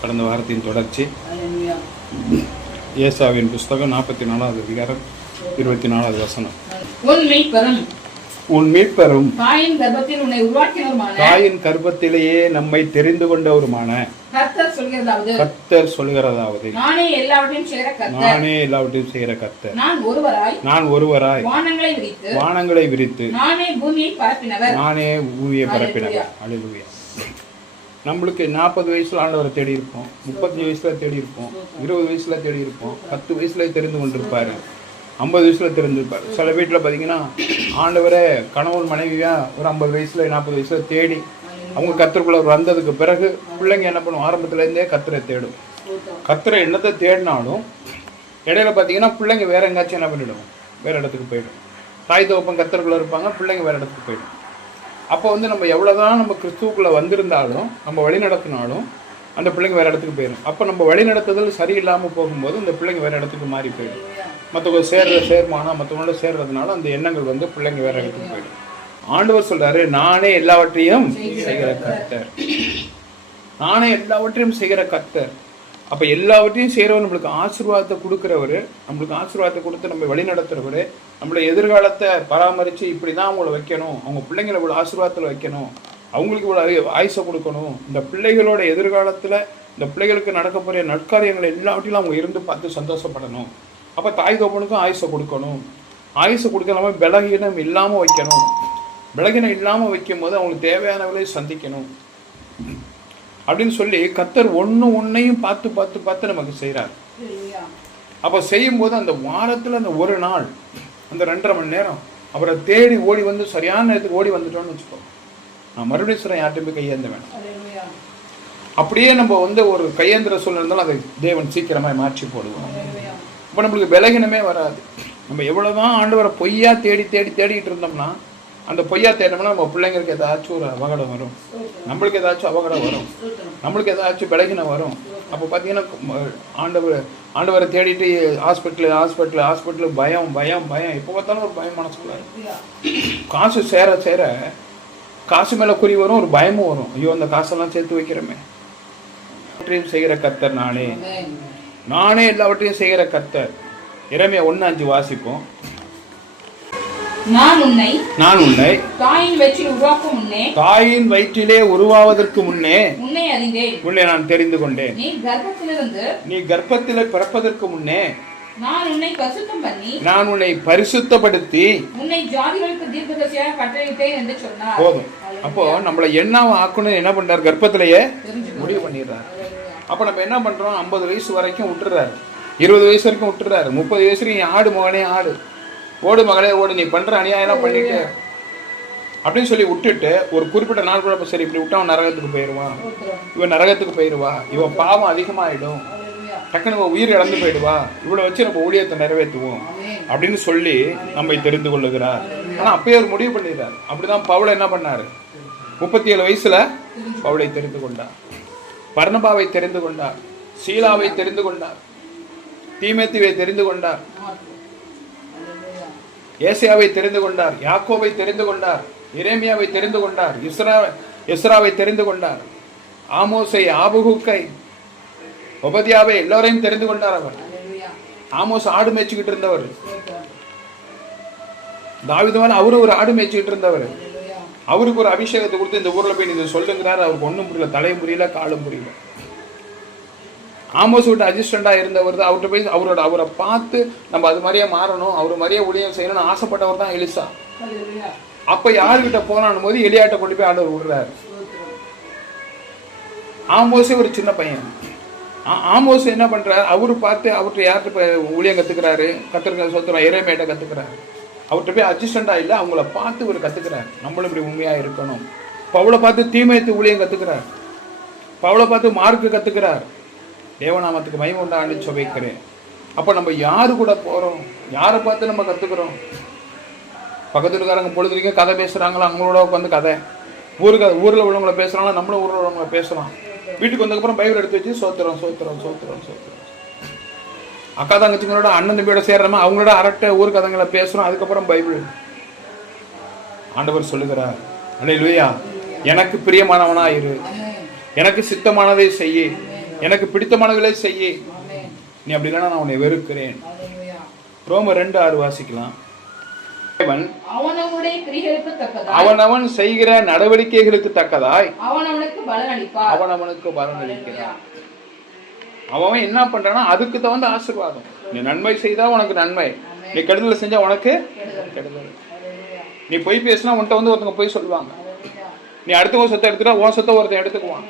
கடந்த வாரத்தின் தொடர்ச்சி ஏசாவின் புஸ்தகம் 44வது அதிகாரம் 24வது வசனம். உன் மீட்பரும் தாயின் கர்ப்பத்தில் உன்னை உருவாக்கினவருமான தாயின் கர்ப்பத்திலேயே நம்மை தெரிந்து கொண்டவருமான கர்த்தர் சொல்கிறதாவது நானே எல்லாவற்றையும் செய்கிற கர்த்தர். நான் ஒருவராய் வானங்களை விரித்து நானே பூமியை பரப்பினவர். அல்லேலூயா. நம்மளுக்கு 40 வயசுல ஆண்டவரை தேடி இருப்போம், 35 வயசுல தேடி இருப்போம், 20 வயசுல தேடி இருப்போம், 10 வயசுல தெரிந்து கொண்டிருப்பாரு, 50 வயசுல தெரிஞ்சிருப்பாரு. சில வீட்டில் பார்த்தீங்கன்னா ஆண்டவரை கணவன் மனைவியா ஒரு 50 வயசுல 40 வயசுல தேடி அவங்க கர்த்தருக்குள்ள வந்ததுக்கு பிறகு பிள்ளைங்க என்ன பண்ணும், ஆரம்பத்துலேருந்தே கர்த்தரை தேடும். கர்த்தரை என்னத்தை தேடினாலும் இடையில பார்த்தீங்கன்னா பிள்ளைங்க வேற எங்காச்சும் என்ன பண்ணிடும், வேற இடத்துக்கு போயிடும். தாய் தகப்பன் கர்த்தருக்குள்ள இருப்பாங்க, பிள்ளைங்க வேற இடத்துக்கு போயிடும். அப்போ நம்ம எவ்வளோதான் நம்ம கிறிஸ்துவுக்குள்ளே வந்திருந்தாலும் நம்ம வழி நடத்தினாலும் அந்த பிள்ளைங்க வேறு இடத்துக்கு போயிடும். அப்போ நம்ம வழி நடத்துதல் சரியில்லாமல் போகும்போது இந்த பிள்ளைங்க வேறு இடத்துக்கு மாறி போயிடும். மற்றவங்க சேர்மானா மற்றவங்களோட சேர்றதுனால அந்த எண்ணங்கள் பிள்ளைங்க வேறு இடத்துக்கு போயிடும். ஆண்டவர் சொல்றாரு, நானே எல்லாவற்றையும் செய்கிற கர்த்தர். நானே எல்லாவற்றையும் செய்கிற கர்த்தர். அப்போ எல்லாவற்றையும் செய்கிறவர், நம்மளுக்கு ஆசீர்வாதத்தை கொடுக்குறவர், நம்மளுக்கு ஆசீர்வாதத்தை கொடுத்து நம்ம வழி நடத்துறவர், நம்மளோட எதிர்காலத்தை பராமரித்து இப்படி தான் அவங்கள வைக்கணும், அவங்க பிள்ளைங்களை இவ்வளோ ஆசீர்வாதத்தில் வைக்கணும், அவங்களுக்கு இவ்வளோ ஆயுசை கொடுக்கணும், இந்த பிள்ளைகளோட எதிர்காலத்தில் இந்த பிள்ளைகளுக்கு நடக்க போகிற நற்காரியங்களை எல்லாவற்றிலும் அவங்க இருந்து பார்த்து சந்தோஷப்படணும். அப்போ தாய் தகப்பனுக்கும் ஆயுசை கொடுக்கணும். ஆயுசை கொடுக்கலாம பலகீனம் இல்லாமல் வைக்கணும். பலகீனம் இல்லாமல் வைக்கும் போது அவங்களுக்கு தேவையானவர்களை சந்திக்கணும் அப்படின்னு சொல்லி கர்த்தர் ஒன்றையும் பார்த்து பார்த்து பார்த்து நமக்கு செய்கிறார். அப்போ செய்யும்போது அந்த வாரத்தில் அந்த ஒரு நாள் அந்த 2.5 மணி நேரம் அவரை தேடி ஓடி வந்து சரியான நேரத்துக்கு ஓடி வந்துட்டோம்னு வச்சுக்கோ, நான் மறுபடியும் சொல்கிறேன், யார்கிட்ட போய் கையேந்த வேணும். அப்படியே நம்ம ஒரு கையேந்திர சூழ்நிலை இருந்தாலும் அதை தேவன் சீக்கிரமாக மாற்றி போடுவோம். இப்போ நம்மளுக்கு பலகீனமே வராது. நம்ம எவ்வளோதான் ஆண்டவரை பொய்யா தேடிட்டு இருந்தோம்னா அந்த பொய்யா தேடினோம்னா நம்ம பிள்ளைங்களுக்கு ஏதாச்சும் ஒரு அபகடம் வரும், நம்மளுக்கு ஏதாச்சும் அபகடம் வரும், நம்மளுக்கு ஏதாச்சும் பலகீனம் வரும். அப்போ பார்த்தீங்கன்னா ஆண்டவரை தேடிட்டு ஹாஸ்பிட்டலு பயம் எப்போ பார்த்தாலும் ஒரு பயம் மனசுக்குள்ள. காசு சேர காசு மேலே குறி வரும், ஒரு பயமும் வரும். ஐயோ அந்த காசெல்லாம் சேர்த்து வைக்கிறோமே. எல்லாவற்றையும் செய்கிற கர்த்தர் நானே எல்லாவற்றையும் செய்கிற கர்த்தர். எரேமியா 1:5 வாசிப்போம். நான் உன்னை தாயின் வயிற்றிலே உருவாவதற்கு முன்னே உன்னை நான் தெரிந்து கொண்டேன். நீ கர்ப்பத்திலே பிறப்பதற்கு முன்னே நான் உன்னை பரிசுத்தப்படுத்தி உன்னை ஜாதிகளுக்கு தீர்க்கதரிசியாக கட்டளையிட்டேன் என்று சொன்னார். போதும். அப்போ நம்மளை என்ன ஆக்கணும் என்ன பண்றாரு, கர்ப்பத்திலேயே முடிவு பண்ணிடுறாரு. அப்ப நம்ம என்ன பண்றோம், 50 வயசு வரைக்கும் விட்டுறாரு, 20 வயசு வரைக்கும் விட்டுறாரு, 30 வயசு வரைக்கும் ஆடு மகனே ஆடு, ஓடு மகளே ஓடு, நீ பண்ற அநியாயம் பண்ணிட்டு அப்படின்னு சொல்லி விட்டுட்டு ஒரு குறிப்பிட்ட நாள் கூட சரி இப்படி விட்டா அவன் நரகத்துக்கு போயிடுவான், இவன் நரகத்துக்கு போயிடுவா, இவன் பாவம் அதிகமாயிடும், டக்குனு உயிர் இழந்து போயிடுவா, இவ்வளவு வச்சு நம்ம ஊழியத்தை நிறைவேற்றுவோம் அப்படின்னு சொல்லி நம்மை தெரிந்து கொள்ளுகிறார். ஆனா அப்பயே ஒரு முடிவு பண்ணிடுறாரு. அப்படிதான் பவுல் என்ன பண்ணாரு, 37 வயசுல பவுலை தெரிந்து கொண்டார், பர்னபாவை தெரிந்து கொண்டார், சீலாவை தெரிந்து கொண்டார், தீமோத்தேயுவை தெரிந்து கொண்டார், ஏசாயாவை தெரிந்து கொண்டார், யாக்கோபை தெரிந்து கொண்டார், எரேமியாவை தெரிந்து கொண்டார், எஸ்ராவை தெரிந்து கொண்டார், ஆமோஸை, ஆபகுக்கை, ஒபதியாவை எல்லாரையும் தெரிந்து கொண்டார். அவர் ஆமோஸ் ஆடு மேய்ச்சிக்கிட்டு இருந்தவர், தாவீதுவான அவரு ஒரு ஆடு மேய்ச்சிக்கிட்டு இருந்தவர். அவருக்கு ஒரு அபிஷேகத்தை கொடுத்து இந்த ஊர்ல போய் நீங்க சொல்லுங்கிறார். அவருக்கு ஒன்றும் புரியல, தலையும் புரியல, காலும் புரியல. ஆமோஸ் விட்டு அசிஸ்டண்டா இருந்தவர் தான். அவர்கிட்ட போய் அவரை பார்த்து நம்ம அது மாதிரியே மாறணும், அவர் மாதிரியே ஊழியம் செய்யணும்னு ஆசைப்பட்டவர் தான் எலிசா. அப்ப யாருக்கிட்ட போனான் போது எலியாட்ட கொண்டு போய் ஆண்டவர் விடுறாரு. ஆமோஸே ஒரு சின்ன பையன். ஆமோஸ் என்ன பண்றாரு, அவரு பார்த்து அவர்கிட்ட யார்கிட்ட ஊழியம் கத்துக்கிறாரு, கத்துக்கிற சொத்துறா எரேமியாட்ட கத்துக்கிறாரு. அவர்கிட்ட போய் அசிஸ்டண்டா இல்லை, அவங்கள பார்த்து இவர் கத்துக்கிறாரு, நம்மளும் இப்படி உண்மையா இருக்கணும். பவுலை பார்த்து தீமோத்தேயு ஊழியம் கத்துக்கிறார், பவுலை பார்த்து மார்க்கு கத்துக்கிறார். தேவநாமத்துக்கு மகிமை உண்டான்னு சொல்லிக்கிறேன். அப்போ நம்ம யாரு கூட போகிறோம், யாரை பார்த்து நம்ம கற்றுக்குறோம். பக்கத்துக்காரங்க பொழுதுக்கு கதை பேசுகிறாங்களா, அவங்களோட உட்காந்து கதை, ஊரில் உள்ளவங்கள பேசுகிறாங்களா, நம்மளும் ஊரில் உள்ளவங்கள பேசலாம். வீட்டுக்கு வந்ததுக்கப்புறம் பைபிள் எடுத்து வச்சு சோத்திரம். அக்கா தங்கச்சிங்களோட அண்ணன் தம்பியோட சேர்றோமா, அவங்களோட அரட்டை ஊர் கதைங்களை பேசுகிறோம். அதுக்கப்புறம் பைபிள். ஆண்டவர் சொல்லுகிறார், அல்லேலூயா, எனக்கு பிரியமானவனா இரு, எனக்கு சித்தமானதை செய்ய, எனக்கு பிடித்தமானவர்களை செய்ய, ஆமென். நீ அப்படி இல்லைன்னா நான் உன்னை வெறுக்கிறேன். ஹalleluya. ரோமர் 2:6 வாசிக்கலாம். அவனவனுடைய கிரியைகளுக்கு தக்கதாய், அவனவன் செய்கிற நடவடிக்கைகளுக்கு தக்கதாய் அவனவனுக்கு பலன் அளிப்பார். அவனவனுக்கு பலன் அளிக்கிறார். அவன் என்ன பண்றானா அதுக்கு தகுந்த ஆசீர்வாதம். நீ நன்மை செய்தா உனக்கு நன்மை, நீ கெடுதல் செஞ்சா உனக்கு கெடுதல். நீ பொய் பேசினா உன்கிட்ட வந்து ஒருத்தவங்க பொய் சொல்லுவாங்க. நீ அடுத்தவங்க சொத்தை எடுத்துட்டா உன் சொத்தை ஒருத்தன் எடுத்துக்குவான்.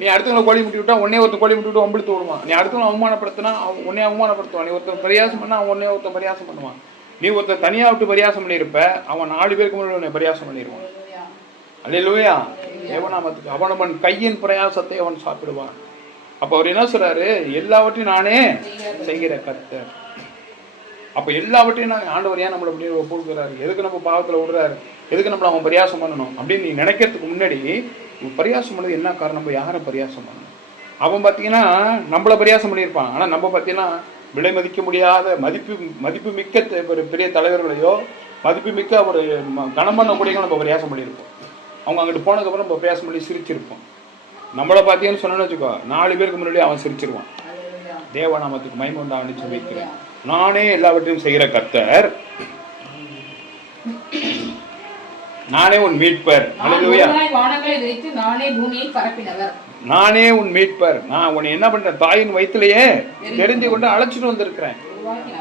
நீ அடுத்தவங்களை கோழி முட்டி விட்டா உன்னே ஒருத்தன் கோழி முட்டி விட்டு ஒம்பிழுத்து விடுவான். நீ அடுத்தவங்க அவமானப்படுத்தினா உன்னே அவமானப்படுத்துவான். நீ ஒருத்தன் பரியாசம் பண்ணா அவன் உன்னே ஒருத்தன் பரியாசம் பண்ணுவான். நீ ஒருத்தர் தனியா விட்டு பரியாசம் பண்ணியிருப்ப, அவன் 4 பேருக்கு முன்னாடி உன்னை பரியாசம் பண்ணிடுவான். அல்லேலூயா. தேவநாமத்துக்கு அவன் கையின் பிரயாசத்தை அவன் சாப்பிடுவான். அப்ப அவர் என்ன சொல்றாரு? எல்லாவற்றையும் நானே செய்கிற கர்த்தர். அப்ப எல்லாவற்றையும் நான் ஆண்டவர் ஏன் நம்மள அப்படி ஒப்புக்கிறாரு? எதுக்கு நம்ம பாவத்துல விடுறாரு? எதுக்கு நம்மள அவன் பரியாசம் பண்ணணும் அப்படின்னு நீ நினைக்கிறதுக்கு முன்னாடி பரியாசம் பண்ணது என்ன காரணம்? நம்ம யாரை பரியாசம் பண்ணணும்? அவன் பார்த்தீங்கன்னா நம்மள பரியாசம் பண்ணியிருப்பான். ஆனா நம்ம பார்த்தீங்கன்னா விலை மதிக்க முடியாத மதிப்பு மிக்க ஒரு பெரிய தலைவர்களையோ மதிப்பு மிக்க ஒரு கனம் பண்ணக்கூடியவங்க நம்ம பரியாசம் பண்ணியிருப்போம். அவங்க அங்கிட்டு போனதுக்கப்புறம் நம்ம பிரயாசம் பண்ணி சிரிச்சிருப்போம். நம்மளை பார்த்தீங்கன்னு சொன்னேன்னு வச்சுக்கோ, 4 பேருக்கு முன்னாடி அவன் சிரிச்சிருவான். தேவநாமத்துக்கு மகிமை உண்டாகுன்னு சொல்லிக்கிறேன். நானே எல்லாவற்றையும் செய்கிற கர்த்தர், நானே உன் மீட்பர். அல்லேலூயா. வானங்களை வைத்து நானே பூமியை பரப்பினவர். நானே உன் மீட்பர். நான் உன்னை என்ன பண்றேன்? தாயின் வயிற்றிலேயே தெரிஞ்சு கொண்டு அழைச்சிட்டு வந்திருக்கிறேன்.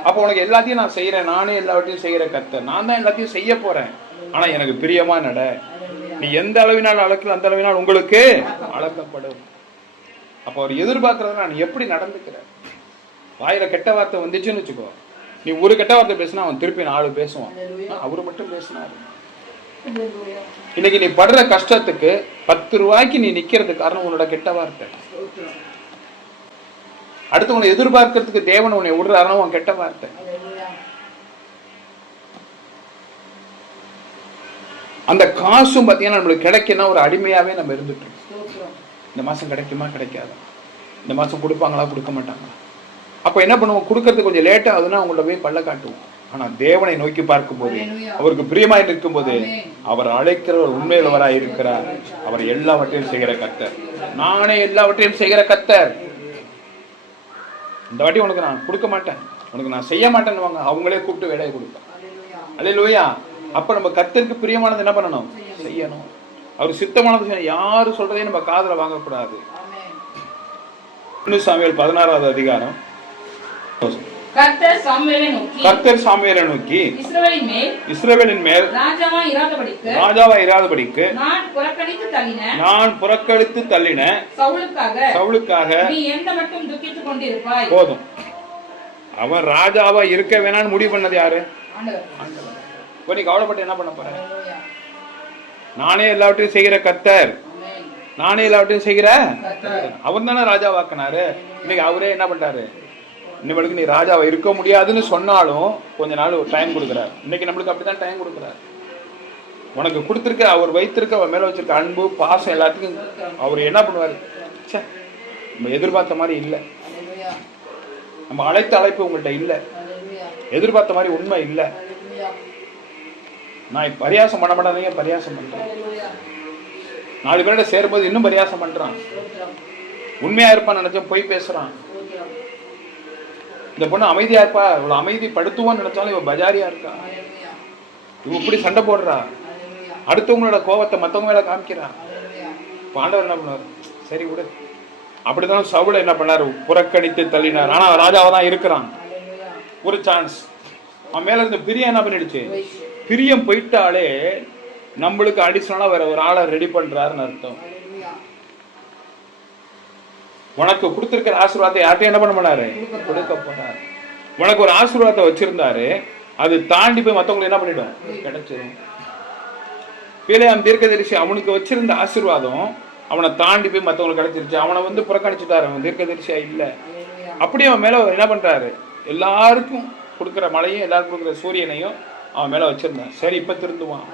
அப்ப உனக்கு எல்லாத்தையும் நான் செய்யறேன். நானே எல்லாவற்றையும் செய்கிற கர்த்தர். நான் தான் எல்லாத்தையும் செய்ய போறேன். ஆனா எனக்கு பிரியமா நட. நீ எந்த அளவினால் அளக்கல அந்த அளவினால் உங்களுக்கு அளக்கப்படும். அப்ப அவர் எதிர்பார்க்கறத நான் எப்படி நடந்துக்கிறேன்? வாயில கெட்ட வார்த்தை வந்துச்சுன்னு வச்சுக்கோ, நீ ஒரு கெட்ட வார்த்தை பேசினா அவன் திருப்பி 4 பேசுவான். அவரு மட்டும் பேசினாரு. இன்னைக்கு நீ படுற கஷ்டத்துக்கு 10 ரூபாய்க்கு நீ நிக்கிறதுக்கு காரணம் உன்னோட கெட்ட வார்த்தை. அடுத்து உன்னை எதிர்பார்க்கறதுக்கு தேவன் உன்னை விடுறாருன்னா உன் கெட்ட வார்த்தை. அந்த காசும் பாத்தீங்கன்னா நம்மளுக்கு கிடைக்குன்னா ஒரு அடிமையாவே நம்ம இருந்துட்டு இருக்கோம். இந்த மாசம் கிடைக்குமா கிடைக்காதா, இந்த மாசம் கொடுப்பாங்களா கொடுக்க மாட்டாங்களா. அப்ப என்ன பண்ணுவோம்? கொடுக்கறதுக்கு கொஞ்சம் லேட்டா ஆகுதுன்னா அவங்கள்ட்ட போய் பல்ல காட்டுவோம். ஆனா தேவனை நோக்கி பார்க்கும் போது, அவருக்கு பிரியமாய் இருக்கும் போது, அவர் அழைக்கிறவர் உண்மையுள்ளவராய் இருக்கிறார். அவர் எல்லாவற்றையும் செய்கிற கர்த்தர். நானே எல்லாவற்றையும் செய்கிற கர்த்தர். இந்த வாட்டி உனக்கு நான் கொடுக்க மாட்டேன், உனக்கு நான் செய்ய மாட்டேன்னு வாங்க, அவங்களே கூப்பிட்டு வேலையை கொடுப்பேன். அல்லேலூயா. அப்ப நம்ம கர்த்தருக்கு பிரியமானது என்ன பண்ணணும்? செய்யணும். அவர் சித்தமானது செய்யணும். யாரு சொல்றதையும் நம்ம காதுல வாங்கக்கூடாது. 1 சாமுவேல் 16வது அதிகாரம். கர்த்தர் சாமுவேலை நோக்கி இஸ்ரவேலின் மேல் ராஜாவாய் இராதபடிக்கு நான் புறக்கணித்து தள்ளின சவுலுக்காக நீ எந்த மட்டும் துக்கித்துக் கொண்டிருப்பாய். போதும். அவன் ராஜாவா இருக்க வேணான்னு முடிவு பண்ணது யாரு? ஆண்டவர். நீ கவலைப்பட்டு என்ன பண்ண போற? நானே எல்லாவற்றையும் செய்கிற கர்த்தர். நானே எல்லாவற்றையும் செய்கிற அவர் தானே ராஜாவாக்குனாரு. இன்னைக்கு அவரே என்ன பண்றாரு? இன்னைக்கு நீ ராஜாவை இருக்க முடியாதுன்னு சொன்னாலும் கொஞ்ச நாள் ஒரு டைம் கொடுக்குறாரு. இன்னைக்கு நம்மளுக்கு அப்படிதான் டைம் கொடுக்குறாரு. உனக்கு கொடுத்துருக்க, அவர் வைத்திருக்க, அவர் மேல வச்சிருக்க அன்பு பாசம் எல்லாத்துக்கும் அவர் என்ன பண்ணுவாரு? நம்ம எதிர்பார்த்த மாதிரி இல்லை. நம்ம அழைத்த அழைப்பு உங்கள்கிட்ட இல்லை. எதிர்பார்த்த மாதிரி உண்மை இல்லை. நான் பரியாசம் பண்ண மாட்டேங்க, பரியாசம் பண்றேன். 4 பேரோட சேரும்போது இன்னும் பரியாசம் பண்றான். உண்மையா இருப்பான்னு நினைச்சா போய் பேசுறான். இந்த பொண்ணு அமைதியா இருப்பா, இவ்வளவு அமைதிப்படுத்துவான்னு நினைச்சாலும் இவ பஜாரியா இருக்கா. இவ இப்படி சண்டை போடுறா. அடுத்தவங்களோட கோபத்தை மத்தவங்க மேல காமிக்கிறா. ஆண்டவர் என்ன பண்ணாரு? சரி விடு. அப்படிதான் சவுல என்ன பண்ணாரு? புறக்கணித்து தள்ளினார். ஆனா ராஜாவா தான் இருக்கிறான். ஒரு சான்ஸ். அவன் மேல இருந்த பிரியம் என்ன பண்ணிடுச்சு? பிரியம் போயிட்டாலே நம்மளுக்கு அடிஷனலா வேற ஒரு ஆளை ரெடி பண்றாருன்னு அர்த்தம். உனக்கு கொடுத்திருக்கிற ஆசீர்வாதத்தை யார்ட்டையும் என்ன பண்ண மாட்டாரு? கொடுக்க போறாரு. உனக்கு ஒரு ஆசீர்வாதத்தை வச்சிருந்தாரு, அது தாண்டி போய் மத்தவங்களுக்கு என்ன பண்ணிடும்? கிடைச்சிடும். பிலேயாம் தீர்க்கதரிசி அவனுக்கு வச்சிருந்த ஆசீர்வாதம் அவனை தாண்டி போய் மத்தவங்களுக்கு கிடைச்சிருச்சு. அவனை புறக்கணிச்சுட்டாரு. அவன் தீர்க்கதரிசியா இல்ல. அப்படியே அவன் மேல என்ன பண்றாரு? எல்லாருக்கும் கொடுக்குற மழையும் எல்லாருக்கும் கொடுக்குற சூரியனையும் அவன் மேல வச்சிருந்தான். சரி இப்ப திருந்துவான்.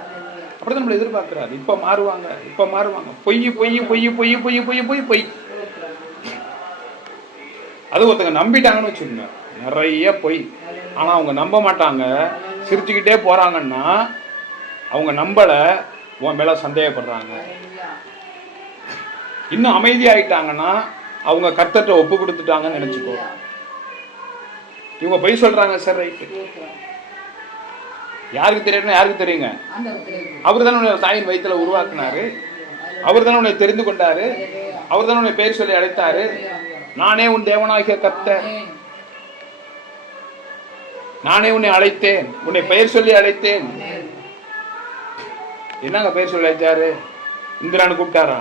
அப்படிதான் நம்மள எதிர்பார்க்கிறாரு. இப்ப மாறுவாங்க, இப்ப மாறுவாங்க. பொய் பொய் பொய் பொய் பொய் பொய் பொய் பொய். அது ஒருத்தங்க நம்பிட்டாங்கன்னு வச்சுக்கோங்க, நிறைய பொய். ஆனா அவங்க நம்ப மாட்டாங்க, சிரிச்சுக்கிட்டே போறாங்கன்னா அவங்க நம்பல, உன் மேல சந்தேகப்படுறாங்க. இன்னும் அமைதியாயிட்டாங்கன்னா அவங்க கர்த்தர்ட்ட ஒப்பு கொடுத்துட்டாங்கன்னு நினைச்சுக்கோ. இவங்க பொய் சொல்றாங்க, சார் ரைட்டு. யாருக்கு தெரியணும்? யாருக்கு தெரியுங்க? அவர் தானே உன்னை தாயின் வயிற்றுல உருவாக்குனாரு, அவர் தானே உன்னை தெரிந்து கொண்டாரு, அவர் தானே உன்னை பெயர் சொல்லி அழைத்தாரு. நானே உன் தேவனாகிய கர்த்தர், நானே உன்னை அழைத்தேன், உன்னை பெயர் சொல்லி அழைத்தேன். என்னங்க பெயர் சொல்லி அழைத்தாரு? இந்திரான்னு கூப்பிட்டாரா?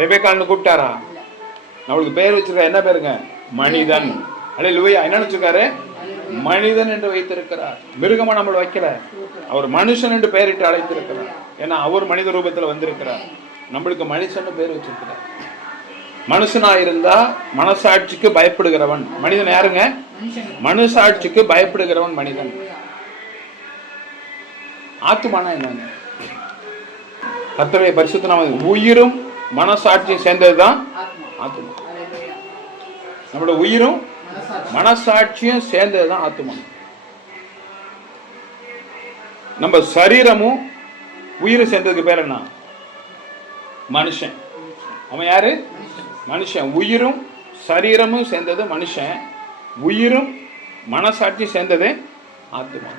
ரெபேக்கான்னு கூப்பிட்டாரா? நம்மளுக்கு பெயர் வச்சிருக்க என்ன பேருங்க? மனிதன். அல்லேலூயா. என்ன வச்சிருக்காரு? மனிதன் என்று வைத்திருக்கிறார். மிருகமா நம்மள வைக்கல, அவர் மனுஷன் என்று பெயரிட்டு அழைத்திருக்கிறார். ஏன்னா அவர் மனித ரூபத்துல வந்திருக்கிறார். நம்மளுக்கு மனுஷன் பேர் வச்சிருக்கிறார். மனுஷனா இருந்தா மனசாட்சிக்கு பயப்படுகிறவன் மனிதன். யாருங்க? மனசாட்சிக்கு பயப்படுகிறவன் மனிதன். ஆத்துமானா என்னங்க? கர்த்தருடைய பரிசுத்த நாமம். உயிரும் மனசாட்சியும் சேர்ந்ததுதான் ஆத்துமா. நம்மளோட உயிரும் மனசாட்சியும் சேர்ந்ததுதான் ஆத்துமா. நம்ம சரீரமும் உயிரும் சேர்ந்ததுக்கு பேர் என்ன? மனுஷன். அவன் யாரு? மனுஷன். உயிரும் சரீரமும் சேர்ந்தது மனுஷன், உயிரும் மனசாட்சி சேர்ந்தது ஆத்துமா.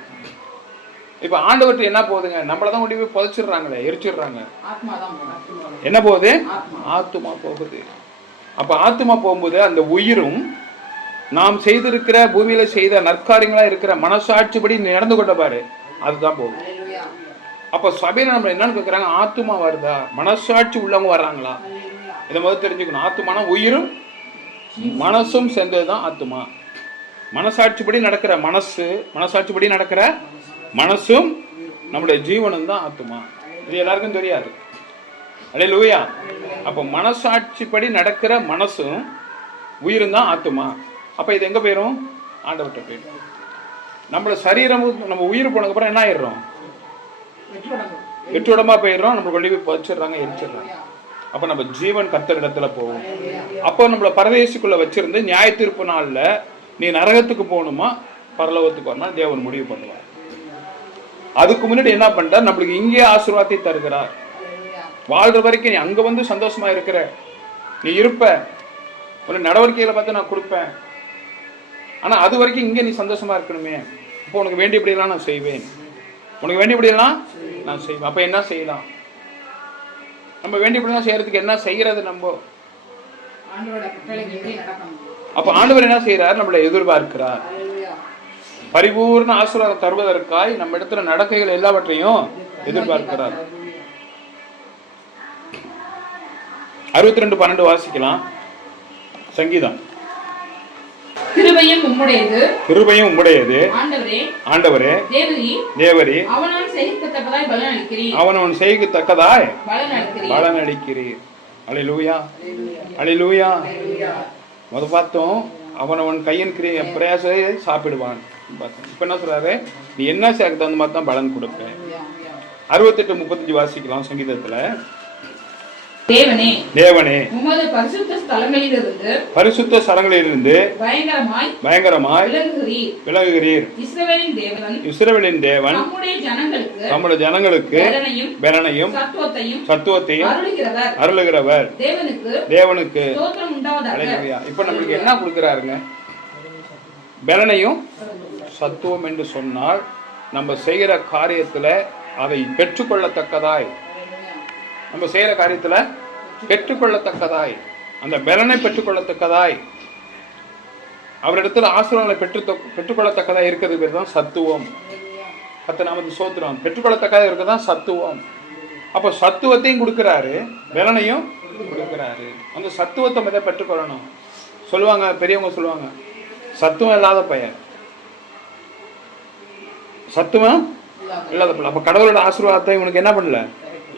இப்ப ஆண்டவர்கிட்ட என்ன போகுதுங்க? நம்மளதான் கொண்டு போய் புதைச்சிடுறாங்களே, எரிச்சிடுறாங்க. என்ன போகுது? ஆத்துமா போகுது. அப்ப ஆத்துமா போகும்போது அந்த உயிரும் நாம் செய்திருக்கிற பூமியில செய்த நற்காரியங்களா இருக்கிற மனசாட்சிப்படி நடந்து கொண்ட பாரு, அதுதான் போகுது. அப்ப சபையில நம்ம என்னன்னு கேட்கறாங்க? ஆத்துமா வருதா? மனசாட்சி உள்ளவங்க வர்றாங்களா? இதை முதல் தெரிஞ்சுக்கணும். ஆத்துமான உயிரும் மனசும் சேர்ந்ததுதான் ஆத்துமா. மனசாட்சிப்படி நடக்கிற மனசு, மனசாட்சிப்படி நடக்கிற மனசும் நம்முடைய ஜீவனும் தான் ஆத்துமா. இது எல்லாருக்கும் தெரியாது. அல்லேலூயா. அப்ப மனசாட்சிப்படி நடக்கிற மனசும் உயிரும் தான் ஆத்துமா. அப்ப இது எங்க போயிரும்? ஆண்டவர்கிட்ட போயிடும். நம்மள சரீரமும் நம்ம உயிர் போனதுக்கு அப்புறம் என்ன ஆயிடுறோம்? வெற்றுடமா போயிடுறோம். நம்ம கொண்டு போய் புதைச்சிடுறாங்க, எரிச்சிடுறாங்க. அப்ப நம்ம ஜீவன் கர்த்தர் இடத்துல போவோம். அப்போ நம்மள பரதேசிக்குள்ள வச்சிருந்து நியாய தீர்ப்பு நாள்ல நீ நரகத்துக்கு போகணுமா பரலோகத்துக்கு வரணும் தேவன் முடிவு பண்ணுவார். அதுக்கு முன்னாடி என்ன பண்றார்? நம்மளுக்கு இங்கே ஆசீர்வாதத்தை தருகிறார். வாழ்ற வரைக்கும் நீ அங்க வந்து சந்தோஷமா இருக்கிற, நீ இருப்ப, ஒரு நடவடிக்கைகளை பார்த்து நான் கொடுப்பேன். ஆனா அது வரைக்கும் இங்க நீ சந்தோஷமா இருக்கணுமே. இப்போ உனக்கு வேண்டியபடியெல்லாம் நான் செய்வேன், உனக்கு வேண்டியபடியெல்லாம் நான் செய்வேன். அப்ப என்ன செய்யலாம்? நம்ம வேண்டியபடியெல்லாம் செய்யறதுக்கு என்ன செய்யறது? நம்ம அப்ப ஆண்டவர் என்ன செய்யறார்? நம்மளை எதிர்பார்க்கிறார். பரிபூர்ண ஆசீர்வாதம் தருவதற்காய் நம்ம இடத்துல நடக்கைகள் எல்லாவற்றையும் எதிர்பார்க்கிறார். 62:12 வாசிக்கலாம். சங்கீதம். கிருபையும் உம்முடையது, கிருபையும் உம்முடையது ஆண்டவரே, தேவரீர் அவனவன் செய்யத்தக்கதாய் பலனளிக்கிறீர், அவனவன் செய்யத்தக்கதாய் பலனளிக்கிறீர். அல்லேலூயா, அல்லேலூயா. முத பார்த்தோம், அவனவன் கையின் பிரயாசத்தை சாப்பிடுவான். இப்ப என்ன சொல்றாரு? நீ என்ன சேர்க்க தகுந்த மாதிரி தான் பலன் கொடுப்பேன். 68:35 வாசிக்கலாம் சங்கீதத்துல. தேவனே உமது பரிசுத்த ஸ்தலங்களிலிருந்து பயங்கரமாய் விலகுகிறீர். இஸ்ரவேலின் தேவன் நம்முடைய ஜனங்களுக்கு பலனையும் சத்துவத்தையும் அருளுகிறவர். தேவனுக்கு இப்ப நம்மளுக்கு என்ன கொடுக்கிறாருங்க? பலனையும் சத்துவம் என்று சொன்னால் நம்ம செய்கிற காரியத்துல அதை பெற்றுக்கொள்ளத்தக்கதாய், நம்ம செய்யற காரியத்துல பெற்றுக்கொள்ளத்தக்கதாய், அந்த பலனை பெற்றுக்கொள்ளத்தக்கதாய், அவரிடத்துல ஆசீர்வாதங்களை பெற்றுக்கொள்ளத்தக்கதாய் இருக்கிறது பேர் தான் சத்துவம். கர்த்தர் நாமத்துக்கு ஸ்தோத்திரம். பெற்றுக்கொள்ளத்தக்கதா இருக்கதான் சத்துவம். அப்ப சத்துவத்தையும் கொடுக்கிறாரு, பலனையும் கொடுக்கிறாரு. அந்த சத்துவத்தை முதல்ல பெற்றுக்கொள்ளணும். சொல்லுவாங்க பெரியவங்க, சொல்லுவாங்க சத்துவம் இல்லாத பையன், சத்துவம் இல்லாத பிள்ளை. அப்ப கடவுளோட ஆசீர்வாதத்தை இவனுக்கு என்ன பண்ணல?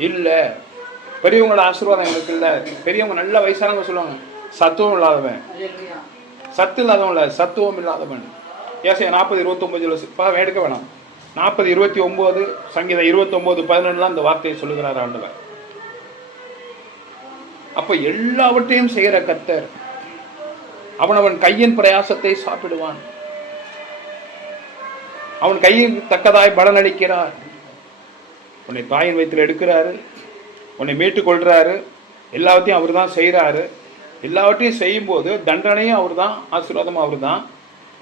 இல்ல. பெரியவங்களோட ஆசீர்வாதம் எனக்கு இல்ல. பெரியவங்க நல்ல வயசானவங்க சொல்லுவாங்க சத்துவம் இல்லாதவன், சத்து இல்லாதவன் இல்ல, சத்துவம் இல்லாதவன். ஏசாயா 40:29 எடுக்க வேணாம். 40:29 சங்கீதம் 29:11 இந்த வார்த்தையை சொல்லுகிறார் ஆண்டவர். அப்ப எல்லாவற்றையும் செய்கிற கர்த்தர் அவன் கையின் பிரயாசத்தை சாப்பிடுவான். அவன் கையில் தக்கதாய் பலன் அளிக்கிறார். உன்னை தாயின் வயிற்றில் எடுக்கிறாரு, உன்னை மீட்டுக் கொள்றாரு, எல்லாத்தையும் அவர் தான் செய்யறாரு. எல்லாவற்றையும் செய்யும்போது தண்டனையும் அவர் தான், ஆசீர்வாதமும் அவர் தான்.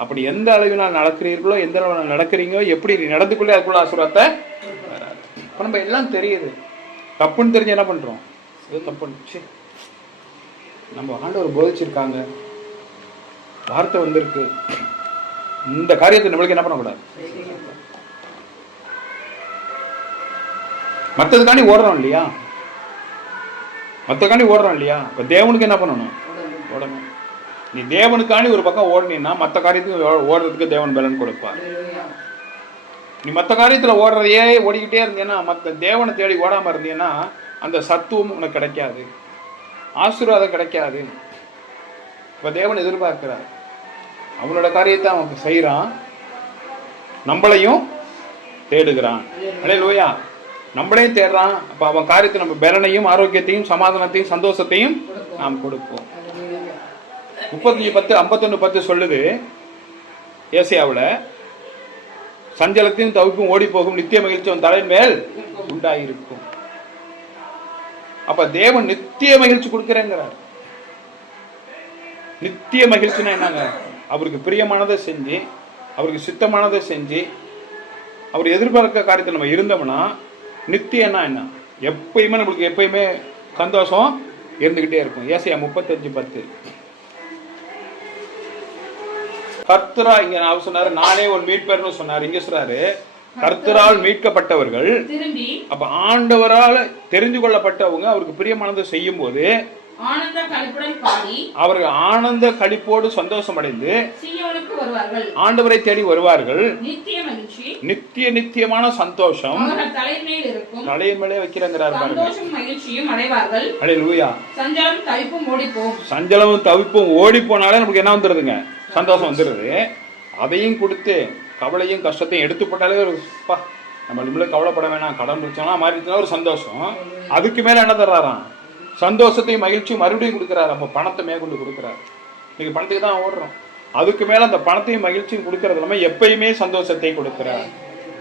அப்படி எந்த அளவினால் நடக்கிறீர்களோ, எந்த அளவில் நடக்கிறீங்களோ, எப்படி நடந்து கொள்ளே அதுக்குள்ள ஆசீர்வாதத்தை வராது. இப்போ நம்ம எல்லாம் தெரியுது, தப்புன்னு தெரிஞ்சு என்ன பண்ணுறோம்? ஏதோ தப்புன்னு நம்ம ஆண்டவர் போதிச்சிருக்காங்க, வார்த்தை வந்திருக்கு, இந்த காரியத்தை நம்மளுக்கு என்ன பண்ணக்கூடாது? மற்றதுக்காண்டி ஓடுறோம் இல்லையா? மற்றக்காண்டி ஓடுறோம் இல்லையா? இப்போ தேவனுக்கு என்ன பண்ணணும்? ஓடணும். நீ தேவனுக்காண்டி ஒரு பக்கம் ஓடனீன்னா மற்ற காரியத்துக்கு ஓடுறதுக்கு தேவன் பலன் கொடுப்பார். நீ மற்ற காரியத்தில் ஓடுறதையே ஓடிக்கிட்டே இருந்தீங்கன்னா, மற்ற தேவனை தேடி ஓடாமல் இருந்தீங்கன்னா அந்த சத்துவம் உனக்கு கிடைக்காது, ஆசீர்வாதம் கிடைக்காது. இப்போ தேவன் எதிர்பார்க்கிறார், அவனோட காரியத்தை அவன் செய்கிறான், நம்மளையும் தேடுகிறான். அல்லேலூயா. நம்மளையும் தேடுறான். அப்போ அவன் காரியத்தை நம்ம பலனையும் ஆரோக்கியத்தையும் சமாதானத்தையும் சந்தோஷத்தையும் நாம் கொடுப்போம். 35:10-51 சொல்லுது ஏசாயாவுல, சஞ்சலத்தையும் தவிப்பும் ஓடி போகும், நித்திய மகிழ்ச்சி அவன் தலையின் மேல் உண்டாயிருக்கும். அப்ப தேவன் நித்திய மகிழ்ச்சி கொடுக்கிறேங்கிறார். நித்திய மகிழ்ச்சினா என்னங்க? அவருக்கு பிரியமானதை செஞ்சு, அவருக்கு சித்தமானதை செஞ்சு, அவர் எதிர்பார்க்க காரியத்தில் நம்ம இருந்தோம்னா நித்தியம்னா என்ன? எப்பயுமே நம்மளுக்கு எப்பயுமே சந்தோஷம் இருந்துகிட்டே இருக்கும். ஏசாயா 35:10. கர்த்தரா இங்க நான் சொன்னாரு, நானே ஒரு மீட்பர்னு சொன்னாரு. இங்க சொல்றாரு கர்த்தரால் மீட்கப்பட்டவர்கள். அப்ப ஆண்டவரால் தெரிந்து கொள்ளப்பட்டவங்க அவருக்கு பிரியமானதை செய்யும் போது அவர்கள் ஆனந்த களிப்போடு சந்தோஷம் அடைந்து ஆண்டவரை தேடி வருவார்கள். நித்தியமான சந்தோஷம் தலையின் மேலே வைக்கிறார். சஞ்சலமும் தவிப்பும் ஓடி போனாலே நமக்கு என்ன வந்துருதுங்க? சந்தோஷம் வந்துருது. அதையும் கொடுத்து கவலையும் கஷ்டத்தையும் எடுத்து போட்டாலே ஒரு நம்ம கவலைப்பட வேணாம், கடன் பிரச்சனை மாறிச்சுன்னா ஒரு சந்தோஷம். அதுக்கு மேல என்ன தர்றாராம்? சந்தோஷத்தையும் மகிழ்ச்சியும் மறுபடியும் கொடுக்குறாரு. நம்ம பணத்தை மேற்கொண்டு கொடுக்குறாரு. நீங்க பணத்துக்கு தான் ஓடுறோம், அதுக்கு மேல அந்த பணத்தையும் மகிழ்ச்சியும் கொடுக்கறது இல்லாம எப்பயுமே சந்தோஷத்தை கொடுக்கிறார்.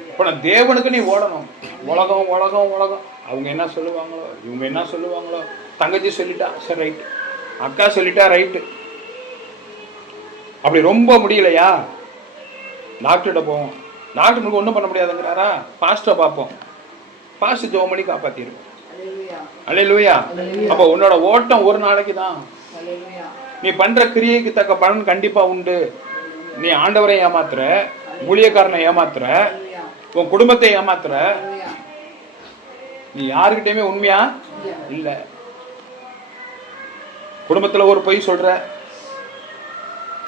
இப்ப நான் தேவனுக்கு நீ ஓடணும். உலகம் உலகம் உலகம், அவங்க என்ன சொல்லுவாங்களோ, இவங்க என்ன சொல்லுவாங்களோ, தங்கச்சி சொல்லிட்டா சரி ரைட்டு, அக்கா சொல்லிட்டா ரைட்டு. அப்படி ரொம்ப முடியலையா டாக்டர்கிட்ட போவோம், டாக்டர் நமக்கு ஒன்றும் பண்ண முடியாதுங்கிறாரா, பாஸ்டரை பார்ப்போம், பாஸ்டர் ஜெபம் பண்ணி காப்பாத்திருவோம். அல்லேலூயா. அப்ப உன்னோட ஓட்டம் ஒரு நாளைக்கு தான். நீ பண்ற கிரியைக்கு தக்க பலன் கண்டிப்பா உண்டு. நீ ஆண்டவரை ஏமாத்துற, ஊழியக்காரனை ஏமாத்துற, உன் குடும்பத்தை ஏமாத்துற, நீ யாருக்கிட்டயுமே உண்மையா இல்ல. குடும்பத்துல ஒரு பொய் சொல்ற,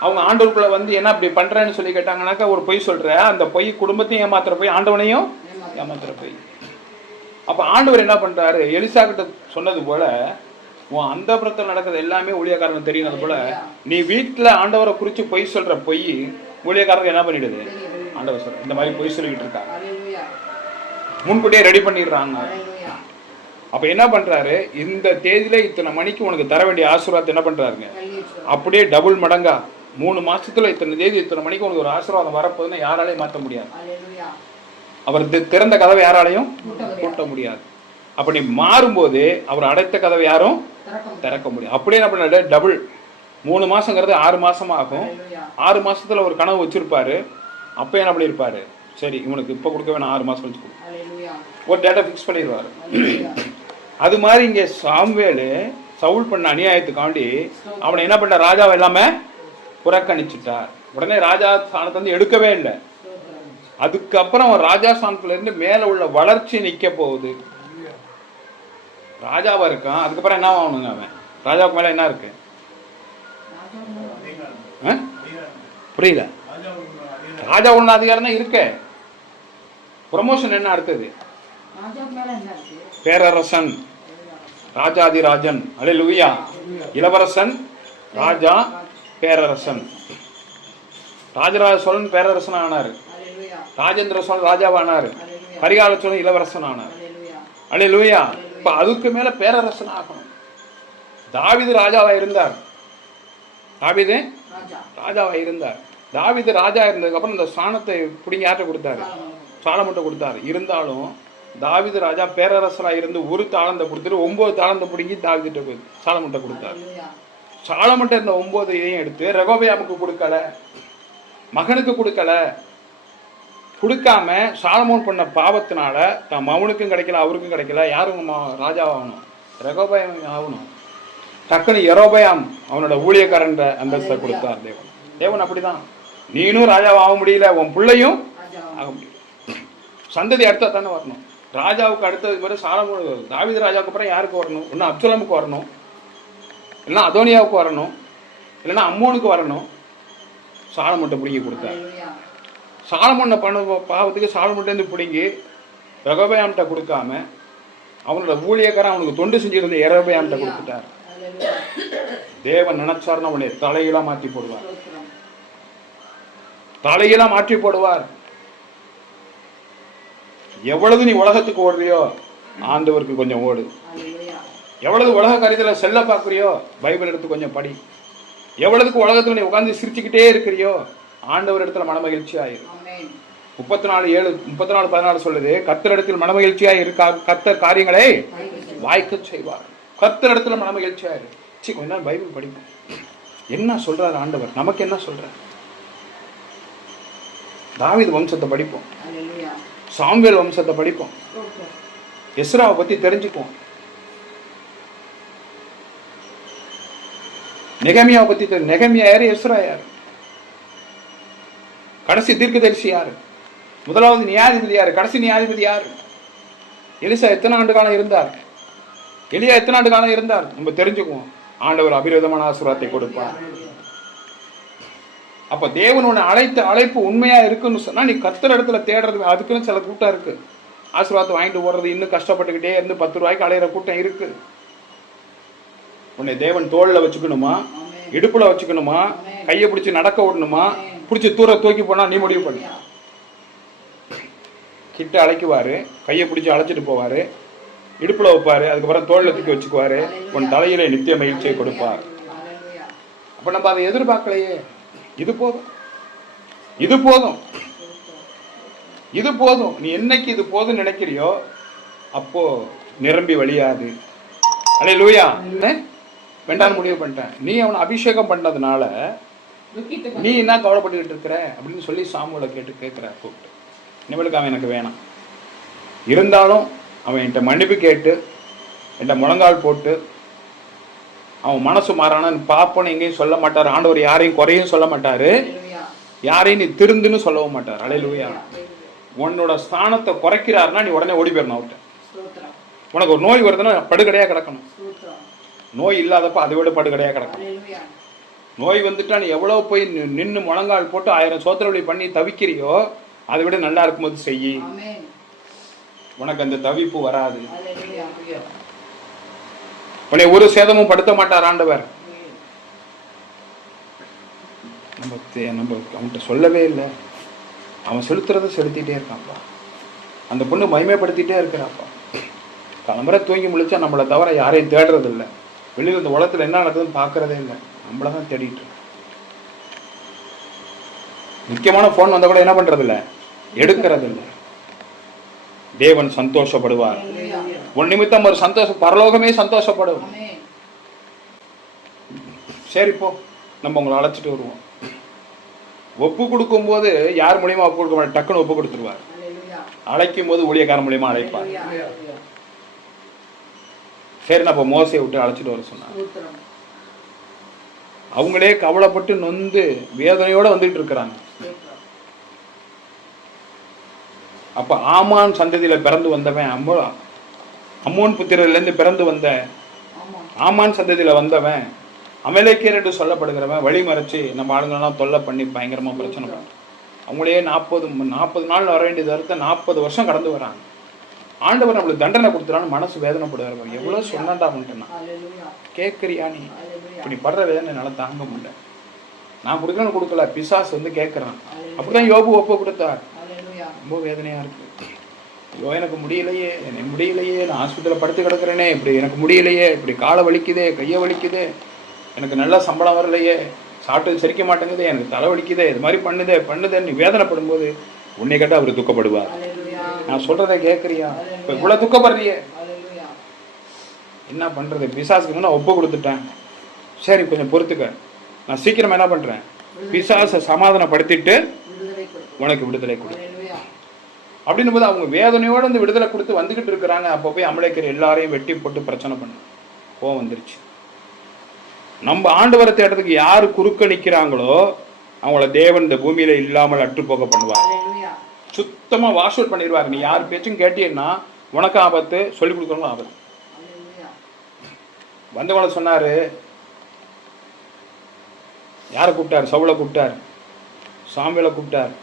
அவங்க ஆண்டவருக்குள்ள வந்து என்ன அப்படி பண்றேன்னு சொல்லி கேட்டாங்கன்னாக்கா ஒரு பொய் சொல்ற, அந்த பொய் குடும்பத்தையும் ஏமாத்துற பொய், ஆண்டவனையும் ஏமாத்துற பொய். அப்ப ஆண்டவர் என்ன பண்றாரு? எலிசா கிட்ட சொன்னது போல, உன் அந்த புறத்தில் நடக்கிறது எல்லாமே ஊழியக்காரன் தெரியுது போல, நீ வீட்டுல ஆண்டவரை குறிச்சு பொய் சொல்ற பொய் ஊழியக்காரங்க என்ன பண்ணிடுது? ஆண்டவர் சொல்ற இந்த மாதிரி பொய் சொல்லிக்கிட்டு இருக்காங்க, முன்கூட்டியே ரெடி பண்ணிடுறாங்க. அப்ப என்ன பண்றாரு? இந்த தேதியில இத்தனை மணிக்கு உனக்கு தர வேண்டிய ஆசீர்வாதத்தை என்ன பண்றாருங்க? அப்படியே டபுள் மடங்கா 3 மாசத்துல இத்தனை தேதி இத்தனை மணிக்கு உனக்கு ஒரு ஆசீர்வாதம் வரப்போகுதுன்னு யாராலையும் மாற்ற முடியாது. அவர் திறந்த கதவை யாராலையும் கூட்ட முடியாது. அப்படி மாறும்போது அவர் அடைத்த கதவை யாரும் திறக்க முடியும். அப்படியே என்ன பண்ண டபுள் 3 மாசங்கிறது 6 மாசமா ஆகும். 6 மாசத்துல ஒரு கனவு வச்சிருப்பாரு. அப்ப என்ன பண்ணிருப்பாரு? சரி இவனுக்கு இப்ப கொடுக்க வேணாம், 6 மாசம் கழிச்சு ஒரு டேட்டா பிக்ஸ் பண்ணிடுவாரு. அது மாதிரி இங்க சாமுவேலு சவுல் பண்ண அநியாயத்துக்காண்டி அவனை என்ன பண்ண? ராஜாவை எல்லாமே புறக்கணிச்சுட்டார். உடனே ராஜா ஸ்தானத்தை வந்து எடுக்கவே இல்லை. அதுக்கப்புறம் அவன் ராஜா ஸ்தானத்துல இருந்து மேல உள்ள வளர்ச்சி நிக்க போகுது. ராஜாவா இருக்கான், அதுக்கப்புறம் என்ன ஆகணுங்க? அவன் ராஜாவுக்கு மேல என்ன இருக்கு? புரியல. ராஜா ஒண்ணு அதிகாரம் தான் இருக்க. ப்ரமோஷன் என்ன அடுத்தது? பேரரசன், ராஜாதிராஜன். அல்லேலூயா. இளவரசன், ராஜா, பேரரசன். ராஜராஜ சோழன் பேரரசன் ஆனாரு, ராஜேந்திர சோழன் ராஜாவானாரு, கரிகால சோழன் இளவரசன் ஆனார். அல்லேலூயா. இப்ப அதுக்கு மேல பேரரசன் ஆகணும். தாவீது ராஜாவா இருந்தார். தாவீது ராஜாவா இருந்தார். தாவீது ராஜா இருந்ததுக்கு அப்புறம் இந்த ஸ்தானத்தை பிடிங்க யார்ட்ட கொடுத்தாரு? சாலமோன்ட்ட கொடுத்தாரு. இருந்தாலும் தாவீது ராஜா பேரரசரா இருந்து ஒரு தாளந்தை கொடுத்துட்டு 9 தாளந்தை பிடிங்கி தாவீதுட்ட சாலமோன்ட்ட கொடுத்தாரு. சாலமன்ட்ட இருந்த 9 இதையும் எடுத்து ரெகொபெயாமுக்கு கொடுக்கல, மகனுக்கு கொடுக்கல. கொடுக்காம சாலமோன் பண்ண பாவத்தினால தன் மகனுக்கும் கிடைக்கல, அவருக்கும் கிடைக்கல. யாரும் ராஜாவாகணும்? ரெகொபெயாம் ஆகணும். டக்குனு யெரொபெயாம் அவனோட ஊழியக்காரன் அந்தஸ்தை கொடுத்தார் தேவன். தேவன் அப்படிதான். நீனும் ராஜாவும் ஆக முடியல, உன் பிள்ளையும் ஆக முடியல. சந்ததி அடுத்தா தானே வரணும். ராஜாவுக்கு அடுத்தது பிறகு சாலமோன், தாவீது ராஜாவுக்கு அப்புறம் யாருக்கு வரணும்? இன்னும் அப்சலோமுக்கு வரணும், இல்லைன்னா அதோனியாவுக்கு வரணும், இல்லைன்னா அம்மோனுக்கு வரணும். சாலமோன்ட்ட பிடிங்கி கொடுத்தார். சாலமோனை பண்ண பாவத்துக்கு சாலமோன்ட்டேருந்து பிடிங்கி ரெகொபெயாம்கிட்ட கொடுக்காம அவனோட ஊழியக்காரன் அவனுக்கு தொண்டு செஞ்சிருந்த யெரொபெயாம்கிட்ட கொடுத்துட்டார். தேவன் நினைச்சாருன்னா அவனை தலையெல்லாம் மாற்றி போடுவார், தலையெல்லாம் மாற்றி போடுவார். எவ்வளவு நீ உலகத்துக்கு ஓடுறியோ ஆண்டவருக்கு கொஞ்சம் ஓடு. எவ்வளவு உலக காரியத்துல செல்ல பார்க்குறியோ பைபிள் எடுத்து கொஞ்சம் படி. எவ்வளவுக்கு உலகத்துல நீ உட்கார்ந்து சிரிச்சுக்கிட்டே இருக்கிறியோ ஆண்டவர் இடத்துல மனமகிழ்ச்சி ஆயிரும். 34:14 சொல்லுது, கர்த்தர் இடத்தில் மனமகிழ்ச்சியா இருக்கா, கர்த்தர் காரியங்களை வாய்க்க செய்வார். கர்த்தர் இடத்துல மனமகிழ்ச்சியா இரு. கொஞ்ச நாள் பைபிள் படிப்போம். என்ன சொல்றாரு ஆண்டவர், நமக்கு என்ன சொல்றாரு? தாவீது வம்சத்தை படிப்போம், சாமுவேல் வம்சத்தை படிப்போம், எஸ்ராவை பத்தி தெரிஞ்சுக்குவோம், நெகமியாவை பத்தி தெரியும். நெகமியா யாரு, எஸ்ரா யாரு, கடைசி தீர்க்கதரிசி யாரு, முதலாவது நியாயாதிபதி யாரு, கடைசி நியாயாதிபதி யாரு, எலிசா எத்தனை ஆண்டு காலம் இருந்தார், எலியா எத்தனை ஆண்டு காலம் இருந்தார், நம்ம தெரிஞ்சுக்குவோம். ஆண்டவர் அபிரோதமான ஆசீர்வாதத்தை கொடுப்பார். அப்ப தேவனோட அழைப்பு உண்மையா இருக்குன்னு சொன்னா நீ கர்த்தர் இடத்துல தேடுறது. அதுக்குன்னு சில கூட்டம் இருக்கு, ஆசீர்வாதத்தை வாங்கிட்டு போடுறது, இன்னும் கஷ்டப்பட்டுக்கிட்டே இருந்து 10 ரூபாய்க்கு அலையிற கூட்டம் இருக்கு. உன்னை தேவன் தோல்ல வச்சுக்கணுமா, இடுப்புல வச்சுக்கணுமா, கையை பிடிச்சி நடக்க விடணுமா, பிடிச்சி தூர தூக்கி போனா நீ முடிவு பண்ணு. கிட்ட அழைக்குவாரு, கையை பிடிச்சி அழைச்சிட்டு போவாரு, இடுப்புல வைப்பாரு, அதுக்கப்புறம் தோல்ல தூக்கி வச்சுக்குவாரு, உன் தலையில நித்திய மகிழ்ச்சியை கொடுப்பார். அப்ப நம்ம அதை எதிர்பார்க்கலையே. இது போதும், இது போதும், இது போதும். நீ என்னைக்கு இது போதும் நினைக்கிறியோ அப்போ நிரம்பி வழியாது. அல்லேலூயா. வேண்டாம் முடிவு பண்ணிட்டேன். நீ அவனை அபிஷேகம் பண்ணதுனால நீ என்ன கவலைப்பட்டுக்கிட்டு இருக்கிற அப்படின்னு சொல்லி சாமுவேலை கேட்கிற கூப்பிட்டு, இனிமேலுக்கு அவன் எனக்கு வேணாம். இருந்தாலும் அவன் என்கிட்ட மன்னிப்பு கேட்டு என்கிட்ட முழங்கால் போட்டு அவன் மனசு மாறானு பாப்பன்னு எங்கேயும் சொல்ல மாட்டார். ஆண்டவர் யாரையும் குறையும் சொல்ல மாட்டாரு, யாரையும் நீ திருந்துன்னு சொல்லவும் மாட்டார். அல்லேலூயா. உன்னோட ஸ்தானத்தை குறைக்கிறாருன்னா நீ உடனே ஓடி போயிடணும் அவர்கிட்ட. உனக்கு ஒரு நோய் வருதுன்னா படுகடையா கிடக்கணும். நோய் இல்லாதப்ப அதை விட படுகடையா கிடக்கணும். நோய் வந்துட்டா நீ எவ்வளவு போய் நின்று முழங்கால் போட்டு 1000 சோத்திரவழி பண்ணி தவிக்கிறியோ அதை விட நல்லா இருக்கும்போது செய்யி. உனக்கு அந்த தவிப்பு வராது. உன்னை ஒரு சேதமும் படுத்த மாட்டார் ஆண்டவர். நம்ம அவன்கிட்ட சொல்லவே இல்லை, அவன் செலுத்துறத செலுத்திட்டே இருக்கான்ப்பா. அந்த பொண்ணு மகிமைப்படுத்திட்டே இருக்கிறாப்பா. கிளம்புற தூங்கி முழிச்சா நம்மளை தவிர யாரையும் தேடுறது இல்லை. வெளியில் இந்த உலகத்தில் என்ன நடக்குதுன்னு பார்க்கறதே இல்லை, நம்மளை தான் தேடிட்டு. முக்கியமான போன் வந்தா கூட என்ன பண்றது இல்லை, எடுக்கிறது இல்லை. தேவன் சந்தோஷப்படுவார். உன் நிமித்தம் ஒரு சந்தோஷம், பரலோகமே சந்தோஷப்படும். சரி போ, நம்ம உங்களை அழைச்சிட்டு வருவோம். ஒப்பு கொடுக்கும் போது யார் மூலியமா ஒப்பு கொடுக்க மாட்டார், டக்குன்னு ஒப்பு கொடுத்துருவார். அழைக்கும் போது ஊழியக்காரன் மூலியமா அழைப்பார். சரி, நம்ம மோசையை விட்டு அழைச்சிட்டு வர சொன்னார். அவங்களே கவலைப்பட்டு நொந்து வேதனையோட வந்துட்டு இருக்கிறாங்க. அப்ப ஆமான் சந்ததியில பிறந்து வந்தவன், அம்மோன் புத்திரிலிருந்து பிறந்து வந்த ஆமான் சந்ததியில வந்தவன், அமலேக்கியர் என்று சொல்லப்படுகிறவன் வழி மறைச்சு நம்ம ஆளுங்கெல்லாம் தொல்லை பண்ணி பயங்கரமா பிரச்சனை பண்ண. அவங்களே 40 நாள் வர வேண்டியது அர்த்த 40 வருஷம் கடந்து வராங்க. ஆண்டவர் நம்மளுக்கு தண்டனை கொடுத்துறான்னு மனசு வேதனைப்படுவார். எவ்வளவு சொன்னாண்டா பண்ணிட்டேன்னா கேட்கறியா நீ? இப்படி படுற வேதனை என்னால தாங்க முடியல. நான் கொடுக்கலன்னு கொடுக்கல, பிசாசு வந்து கேட்கறான். அப்படிதான் யோபு ஒப்பு கொடுத்தார். ரொம்ப வேதனையா இருக்கு. ஐயோ எனக்கு முடியலையே, எனக்கு முடியலையே, நான் ஹாஸ்பிட்டலில் படுத்து கிடக்குறேனே, இப்படி எனக்கு முடியலையே, இப்படி காலை வலிக்குதே, கையை வலிக்குதே, எனக்கு நல்ல சம்பளம் வரலையே, சாப்பிட்டு செரிக்க மாட்டேங்குது, எனக்கு தலை வலிக்குதே, இது மாதிரி பண்ணுதேன்னு வேதனைப்படும் போது உன்னை கேட்டால் அவர் துக்கப்படுவார். நான் சொல்றதை கேட்கறியா? இப்போ இவ்வளோ துக்கப்படுறியே, என்ன பண்றது? பிசாசுக்கு நான் ஒப்பு கொடுத்துட்டேன். சரி கொஞ்சம் பொறுத்துக்க, நான் சீக்கிரம் என்ன பண்றேன், பிசாசை சமாதானப்படுத்திட்டு உனக்கு விடுதலை கொடு அப்படின்னு போது அவங்க வேதனையோட இந்த விடுதலை கொடுத்து வந்துகிட்டு இருக்கிறாங்க. அப்போ போய் அமலேக்கர் எல்லாரையும் வெட்டி போட்டு பிரச்சனை பண்ண கோவம் வந்துருச்சு. நம்ம ஆண்டவரை தேடுறதுக்கு யாரு குறுக்க நிக்கிறாங்களோ அவங்கள தேவன் இந்த பூமியில இல்லாமல் அற்று போக பண்ணுவார். சுத்தமா வாஷ் அவுட் பண்ணிடுவார். நீ யார் பேச்சும் கேட்டீங்கன்னா உனக்கு ஆபத்து, சொல்லி கொடுக்கறவங்களும் ஆபத்து. வந்தவங்கள சொன்னாரு, யாரை கூப்பிட்டார், சவுலை கூப்பிட்டார், சாமுவேலை கூப்பிட்டார்,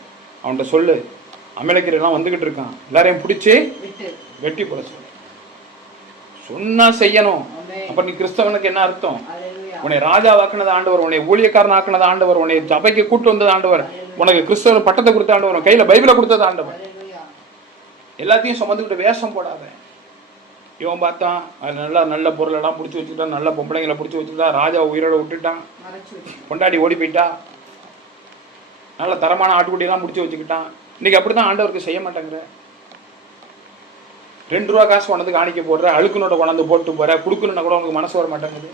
அவன்கிட்ட சொல்லு அமலேக்கர் எல்லாம் வந்துகிட்டு இருக்கான், எல்லாரையும் பிடிச்சி வெட்டி போட சொல்லு. சொன்னா செய்யணும். அப்ப நீ கிறிஸ்தவனுக்கு என்ன அர்த்தம்? உன்னை ராஜா ஆக்குனது ஆண்டவர், உன்னை ஊழியக்காரன் ஆக்குனது ஆண்டவர், உன்னை சபைக்கு கூட்டு வந்தது ஆண்டவர், உனக்கு கிறிஸ்தவ பட்டத்தை கொடுத்த ஆண்டவர், கையில பைபிளை கொடுத்தது ஆண்டவர். எல்லாத்தையும் சுமந்துக்கிட்டு வேஷம் போடாத. இவன் பார்த்தான், அது நல்ல நல்ல பொருள் எல்லாம் பிடிச்சி வச்சுக்கிட்டான், நல்ல பொம்பளைங்களை பிடிச்சி வச்சுக்கிட்டா, ராஜா உயிரோட விட்டுட்டான், கொண்டாடி ஓடி போயிட்டா, நல்ல தரமான ஆட்டுக்குட்டி எல்லாம் பிடிச்சி வச்சுக்கிட்டான். இன்னைக்கு அப்படிதான் ஆண்டவருக்கு செய்ய மாட்டாங்கிற. 2 ரூபா காசு கொண்டு காணிக்க போடுற, அழுக்குனோட கொண்டாந்து போட்டு போற, கொடுக்கணும்னா கூட உனக்கு மனசு வர மாட்டேங்குது.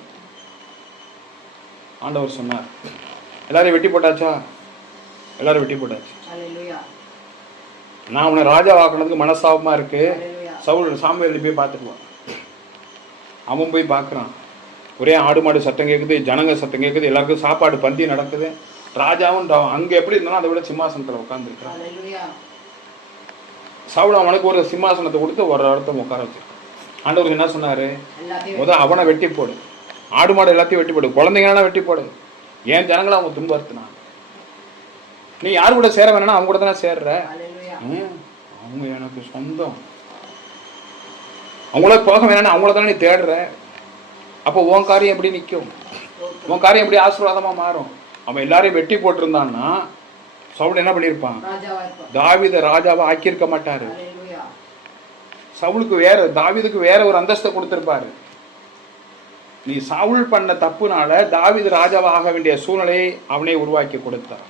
ஆண்டவர் சொன்னார், எல்லாரையும் வெட்டி போட்டாச்சா? எல்லாரும் வெட்டி போட்டாச்சு. நான் உன்னை ராஜா வாக்குனதுக்கு மனசாபமா இருக்கு. சவுல் சாமுவேல் போய் பார்த்துக்குவான். அவன் போய் பார்க்குறான், ஒரே ஆடு மாடு சத்தம் கேட்குது, ஜனங்க சத்தம் கேட்குது, எல்லாருக்கும் சாப்பாடு பந்தி நடக்குது. ராஜாவும் அங்க எப்படி இருந்தாலும் அதை விட சிம்மாசனத்துல உட்காந்துருக்கான். சவுல் அவனுக்கு ஒரு சிம்மாசனத்தை கொடுத்து ஒரு இடத்த உட்கார வச்சிருக்கான். ஆண்டவருக்கு என்ன சொன்னாரு, அவனை வெட்டி போடு, ஆடு மாடு எல்லாத்தையும் வெட்டி போடு, குழந்தைங்களெல்லாம் வெட்டி போடு. ஏன் ஜனங்களை அவங்க துன்புறுத்தினான். நீ யாரு கூட சேர வேணா அவங்க கூட தானே சேர்ற. அவங்க எனக்கு சொந்தம், அவங்கள போக வேணா அவங்கள தானே நீ தேடுற. அப்போ உன் காரியம் எப்படி நிற்கும், உன் காரியம் எப்படி ஆசீர்வாதமா மாறும். அவன் எல்லாரையும் வெட்டி போட்டிருந்தான்னா சவுல் என்ன பண்ணிருப்பான், தாவீதை ராஜாவா ஆக்கியிருக்க மாட்டாரு. சவுலுக்கு வேற, தாவீதுக்கு வேற ஒரு அந்தஸ்தை கொடுத்திருப்பாரு. நீ சவுல் பண்ண தப்புனால தாவீது ராஜாவா ஆக வேண்டிய சூழ்நிலையை அவனே உருவாக்கி கொடுத்தான்.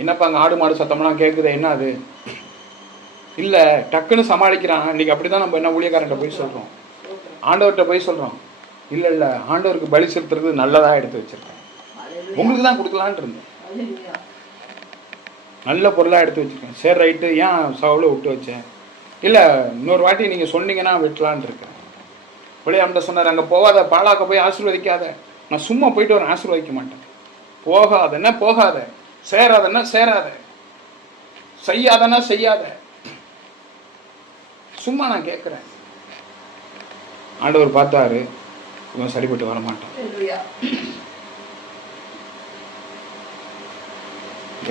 என்னப்பா அங்க ஆடு மாடு சத்தம்லாம் கேட்குது, என்ன அது இல்ல, டக்குன்னு சமாளிக்கிறான். இன்னைக்கு அப்படிதான் நம்ம என்ன ஊழியக்காரன்ட்ட போய் சொல்றோம், ஆண்டவர்கிட்ட போய் சொல்றோம், இல்ல இல்ல ஆண்டவருக்கு பலி செலுத்துறது நல்லதா எடுத்து வச்சிருக்கேன், உங்களுக்கு தான் கொடுக்கலான் இருந்தேன், நல்ல பொருளா எடுத்து வச்சிருக்கேன். சரி ரைட்டு, ஏன் சவுல விட்டு வச்சேன், இல்ல இன்னொரு வாட்டி நீங்க சொன்னீங்கன்னா வெட்டலான் இருக்கேன். அப்படியே அந்த சொன்னார், அங்கே போகாத, பாலாக்க போய் ஆசீர்வதிக்காத. நான் சும்மா போயிட்டு வரேன், ஆசீர்வதிக்க மாட்டேன். போகாதன்னா போகாத, சேராதன்னா சேராத, செய்யாதன்னா செய்யாத, சும்மா நான் கேட்குறேன். ஆண்டவர் பார்த்தாரு, இவன் சரிப்பட்டு வர மாட்டான்.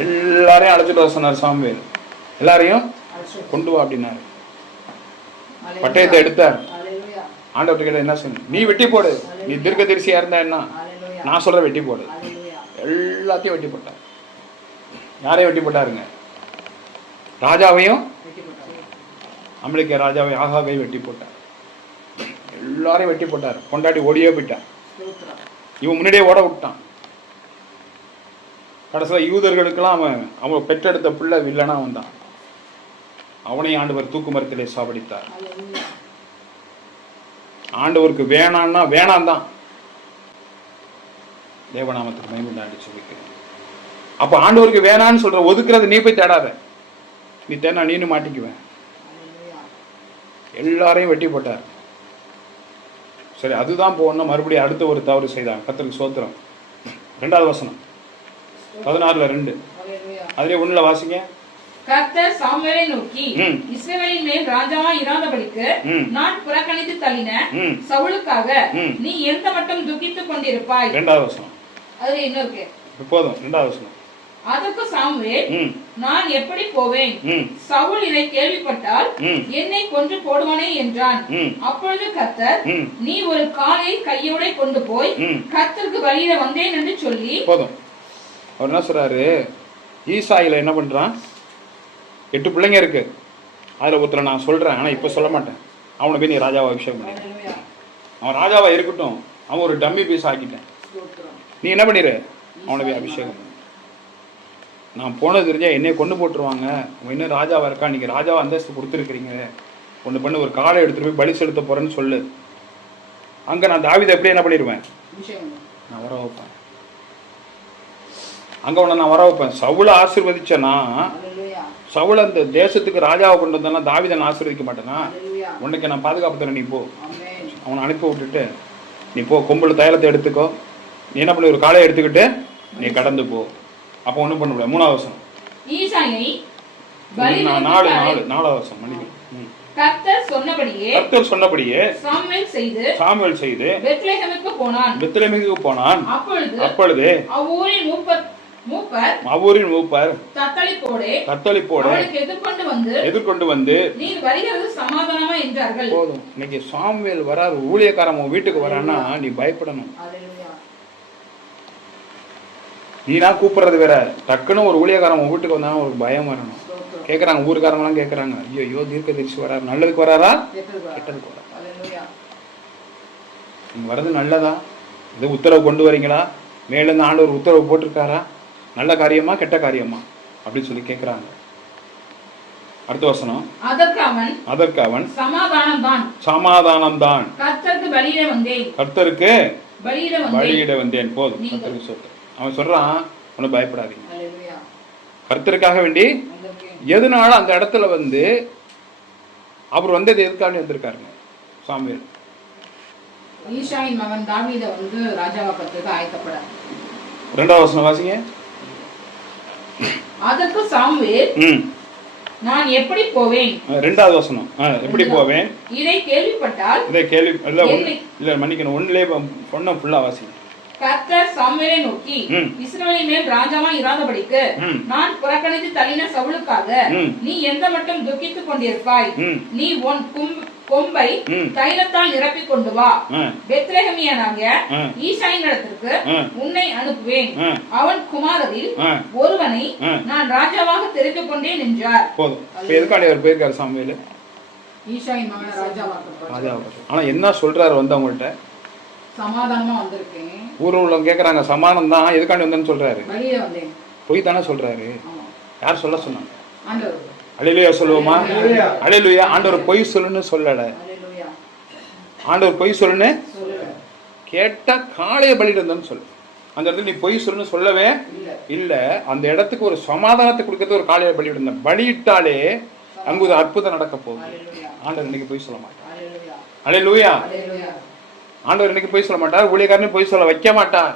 எல்லாரையும் அழைச்சிட்டு வர சொன்னார் சாமுவேல். எல்லாரையும் கொண்டு வா அப்படின்னாரு. பட்டயத்தை எடுத்தார். ஆண்டவர்கிட்ட கேட்ட, என்ன சொன்ன, நீ வெட்டி போடு, நீ தீர்க்கதரிசியா இருந்தா என்ன, நான் சொல்ற வெட்டி போடு. எல்லாத்தையும் வெட்டி போட்டார். யாரையும் வெட்டி போட்டாருங்க, ராஜாவையும், அமெரிக்க ராஜாவையும், ஆகாவையும் வெட்டி போட்டார். எல்லாரையும் வெட்டி போட்டார். கொண்டாடி ஓடியே போயிட்டார். இவன் முன்னாடியே ஓட விட்டான். கடைசியில் யூதர்களுக்கெல்லாம் அவன் பெற்றெடுத்த பிள்ளை வில்லனா வந்தான். அவனையும் ஆண்டவர் தூக்கு மரத்திலே சாவடித்தார். ஆண்டவருக்கு வேணான்னா வேணாம் தான். தேவநாமத்துக்கு மகிமை சொல்லிக்கிறேன். அப்ப ஆண்டவருக்கு வேணான்னு சொல்ற, ஒதுக்குறது நீ போய் தேடாத, நீ தேனா நீனு மாட்டிக்குவேன். எல்லாரையும் வெட்டி போட்டார். சரி, அதுதான் போகணும். மறுபடியும் அடுத்த ஒரு தவறு செய்தான். கர்த்தருக்கு ஸ்தோத்திரம். 2வது வசனம் 16:2. அதிலே 1 வாசிங்க. கர்த்தர் சாமுவேலை நோக்கி, இஸ்ரவேலின் மேல் ராஜாவா இராதபடிக்கு நான் புறக்கணித்து தள்ளின சவுலுக்காக நீ எந்த மட்டும் துக்கித்துக் கொண்டிருப்பாய். 2வது வசனம். அதுல இன்னொரு போதும். 2வது வசனம். அதற்கு சாமுவேல், நான் எப்படி போவேன், சவுல் இதை கேள்விப்பட்டால் என்னை கொன்று போடுவானே என்றான். அப்பொழுது கர்த்தர், நீ ஒரு காலை கையோட கொண்டு போய் கர்த்தருக்கு பலியிட வந்தேன் என்று சொல்லி. போதும். அவர் என்ன சொல்றாரு, ஈசாயில என்ன பண்றான், 8 பிள்ளைங்க இருக்கு, அதுல ஒருத்தரை நான் சொல்றேன், ஆனா இப்ப சொல்ல மாட்டேன், அவனை போய் நீ ராஜாவா அபிஷேகம் பண்ணி, அவன் ராஜாவா இருக்கட்டும், அவன் ஒரு டம்மி பீஸ் ஆக்கிட்டேன், நீ என்ன பண்ணிரு, அவனை போய் அபிஷேகம். நான் போனது தெரிஞ்சா என்னைய கொண்டு போட்டுருவாங்க, அவன் இன்னும் ராஜாவா இருக்கா, நீங்க ராஜாவா அந்தஸ்து கொடுத்துருக்கிறீங்க, ஒன்று பண்ணு, ஒரு காலை எடுத்துட்டு போய் பலி செலுத்த போறேன்னு சொல்லு. அங்க நான் தாவீதை எப்படி என்ன பண்ணிடுவேன், விஷயம் நான் வர வைப்பேன். அங்க உன்னை நான் வர வைப்பேன். சவுலை ஆசீர்வதிச்சேன்னா, ஹalleluya சவுல் அந்த தேசத்துக்கு ராஜாவை கொண்டு வந்தேன்னா தாவீதை நான் ஆசீர்வதிக்க மாட்டேனா? ஹalleluya உனக்கு நான் பாதுகாப்பு தரேன், நீ போ. ஆமென் அவனை அனுப்பி விட்டுட்டு நீ போ, கொம்பில் தைலத்தை எடுத்துக்கோ, நீ என்ன பண்ணி ஒரு காலையை எடுத்துக்கிட்டு நீ கடந்து போ. அப்போ ஒன்றும் பண்ண முடியாது. 3வது வசனம், ஈசாயை 4வது வசனம் மன்னிக்கணும். கர்த்தர் சொன்னபடியே கர்த்தர் சொன்னபடியே சாமுவேல் செய்து பெத்லெகேமுக்கு போனான். அப்பொழுது அவ்வூரின் மூப்பர் தத்தளிப்போடு எதிர்கொண்டு வந்து நீர் வருகிறது சமாதானமா என்றார்கள். போதும், இன்னைக்கு சாமுவேல் வராரு, ஊழியக்காரன் உன் வீட்டுக்கு வரான்னா நீ பயப்படணும். நீனா கூப்பிடுறது வேற, டக்குன்னு ஒரு ஊழியக்காரன் உன் வீட்டுக்கு வந்தாலும் ஒரு பயம் வரணும். கேட்குறாங்க, ஊருக்காரங்களாம் கேட்குறாங்க, ஐயோ தீர்க்கதரிசி வராரு, நல்லதுக்கு வராரா கெட்டதுக்கு வராரா? நீங்கள் வர்றது நல்லதா? இது உத்தரவு கொண்டு வரீங்களா? மேலேருந்து ஆண்டவர் உத்தரவு போட்டிருக்காரா? நல்ல காரியமா கெட்ட காரியமா அப்படின்னு சொல்லி கேட்குறாங்க. அடுத்த வசனம், அதற்கு அவன் சமாதானம் தான், கர்த்தருக்கு பலியிட வந்தேன். போதும், கர்த்தருக்கு சொல்றேன். அவன் சொல்றான், ஒன்னும் பயப்படாதீங்க, கர்த்தருக்காக வேண்டி. எதனால அந்த இடத்துல வந்து அவர் வந்தது எதுக்காண்டி வந்திருக்காருங்க? சாமுவேல் ஈசாயின் மகன் தாவீதை வந்து ராஜாவாக்கிறதுக்கு ஆயத்தப்பட. 2வது வசனம் வாசிங்க. அதற்கு சாமுவேல், நான் எப்படி போவேன்? 2வது வசனம், எப்படி போவேன்? இதை கேள்விப்பட்டால் இல்ல மன்னிக்கணும், ஒன்னுலே பொண்ண ஃபுல்லா வாசிங்க. கர்த்தர் சாமுவேலை நோக்கி, இஸ்ரவேலின் மேல் ராஜாவா இராதபடிக்கு நான் புறக்கணித்து தள்ளின சவுலுக்காக நீ எந்த மட்டும் துக்கித்துக் கொண்டிருப்பாய்? நீ உன் கொம்பை தைலத்தால் நிரப்பிக் கொண்டு வா, பெத்லெகேமியனாகிய ஈசாயின் இடத்திற்கு உன்னை அனுப்புவேன். அவன் குமாரரில் ஒருவனை நான் ராஜாவாக தெரிந்து கொண்டேன் என்றார். போதும், எதுக்காண்டி அவர் போயிருக்காரு சாமுவேல்? ஈசாயின் மகனை ராஜாவாக்க. ஆனா என்ன சொல்றாரு வந்து அவங்கள்ட்ட? சமாதானமா வந்திருக்கேன். ஊர்ல உள்ளவங்க கேக்குறாங்க, சமாதானம் தான், எதுக்காண்டி வந்தேன்னு சொல்றாரு? பொய் தானே சொல்றாரு? யார் சொல்ல சொன்னாங்க? அல்லேலூயா சொல்லுவோமா? அல்லேலூயா. ஆண்டவர் பொய் சொல்லுன்னு சொல்லல. ஆண்டவர் பொய் சொல்லுன்னு கேட்டா காளைய பலியிடன்னு சொல்லு. அந்த இடத்துல நீ பொய் சொல்லுன்னு சொல்லவே இல்ல. அந்த இடத்துக்கு ஒரு சமாதானத்தை கொடுக்கறது ஒரு காளைய பலியிட. பலியிட்டாலே அங்கு ஒரு அற்புதம் நடக்க போகுது. ஆண்டவர் இன்னைக்கு பொய் சொல்ல மாட்டார். அல்லேலூயா. ஆண்டவர் இன்னைக்கு போய் சொல்ல மாட்டார், ஊழியக்காரனே போய் சொல்ல வைக்க மாட்டார்.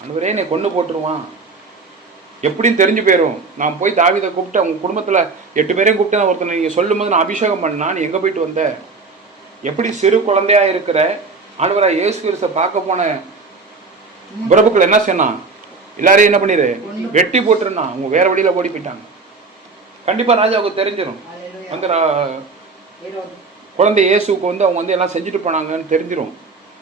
ஆண்டவரே என்னை கொண்டு போட்டுருவான் எப்படின்னு தெரிஞ்சு போயிடும். நான் போய் தாவீதை கூப்பிட்டு அவங்க குடும்பத்துல 8 பேரையும் கூப்பிட்டு நான் ஒருத்தனை நீங்க சொல்லும் போது நான் அபிஷேகம் பண்ணா, நீ எங்க போயிட்டு வந்த? எப்படி சிறு குழந்தையா இருக்கிற ஆண்டவரா இயேசு கிறிஸ்துவை பார்க்க போன பிரபுக்கள் என்ன செய்யணும்? எல்லாரையும் என்ன பண்ணிடு, வெட்டி போட்டுருன்னா அவங்க வேற வழியில ஓடி போயிட்டாங்க. கண்டிப்பா ராஜாவுக்கு தெரிஞ்சிடும். வந்து குழந்தை இயேசுக்கு வந்து அவங்க வந்து எல்லாம் செஞ்சுட்டு போனாங்கன்னு தெரிஞ்சிடும்.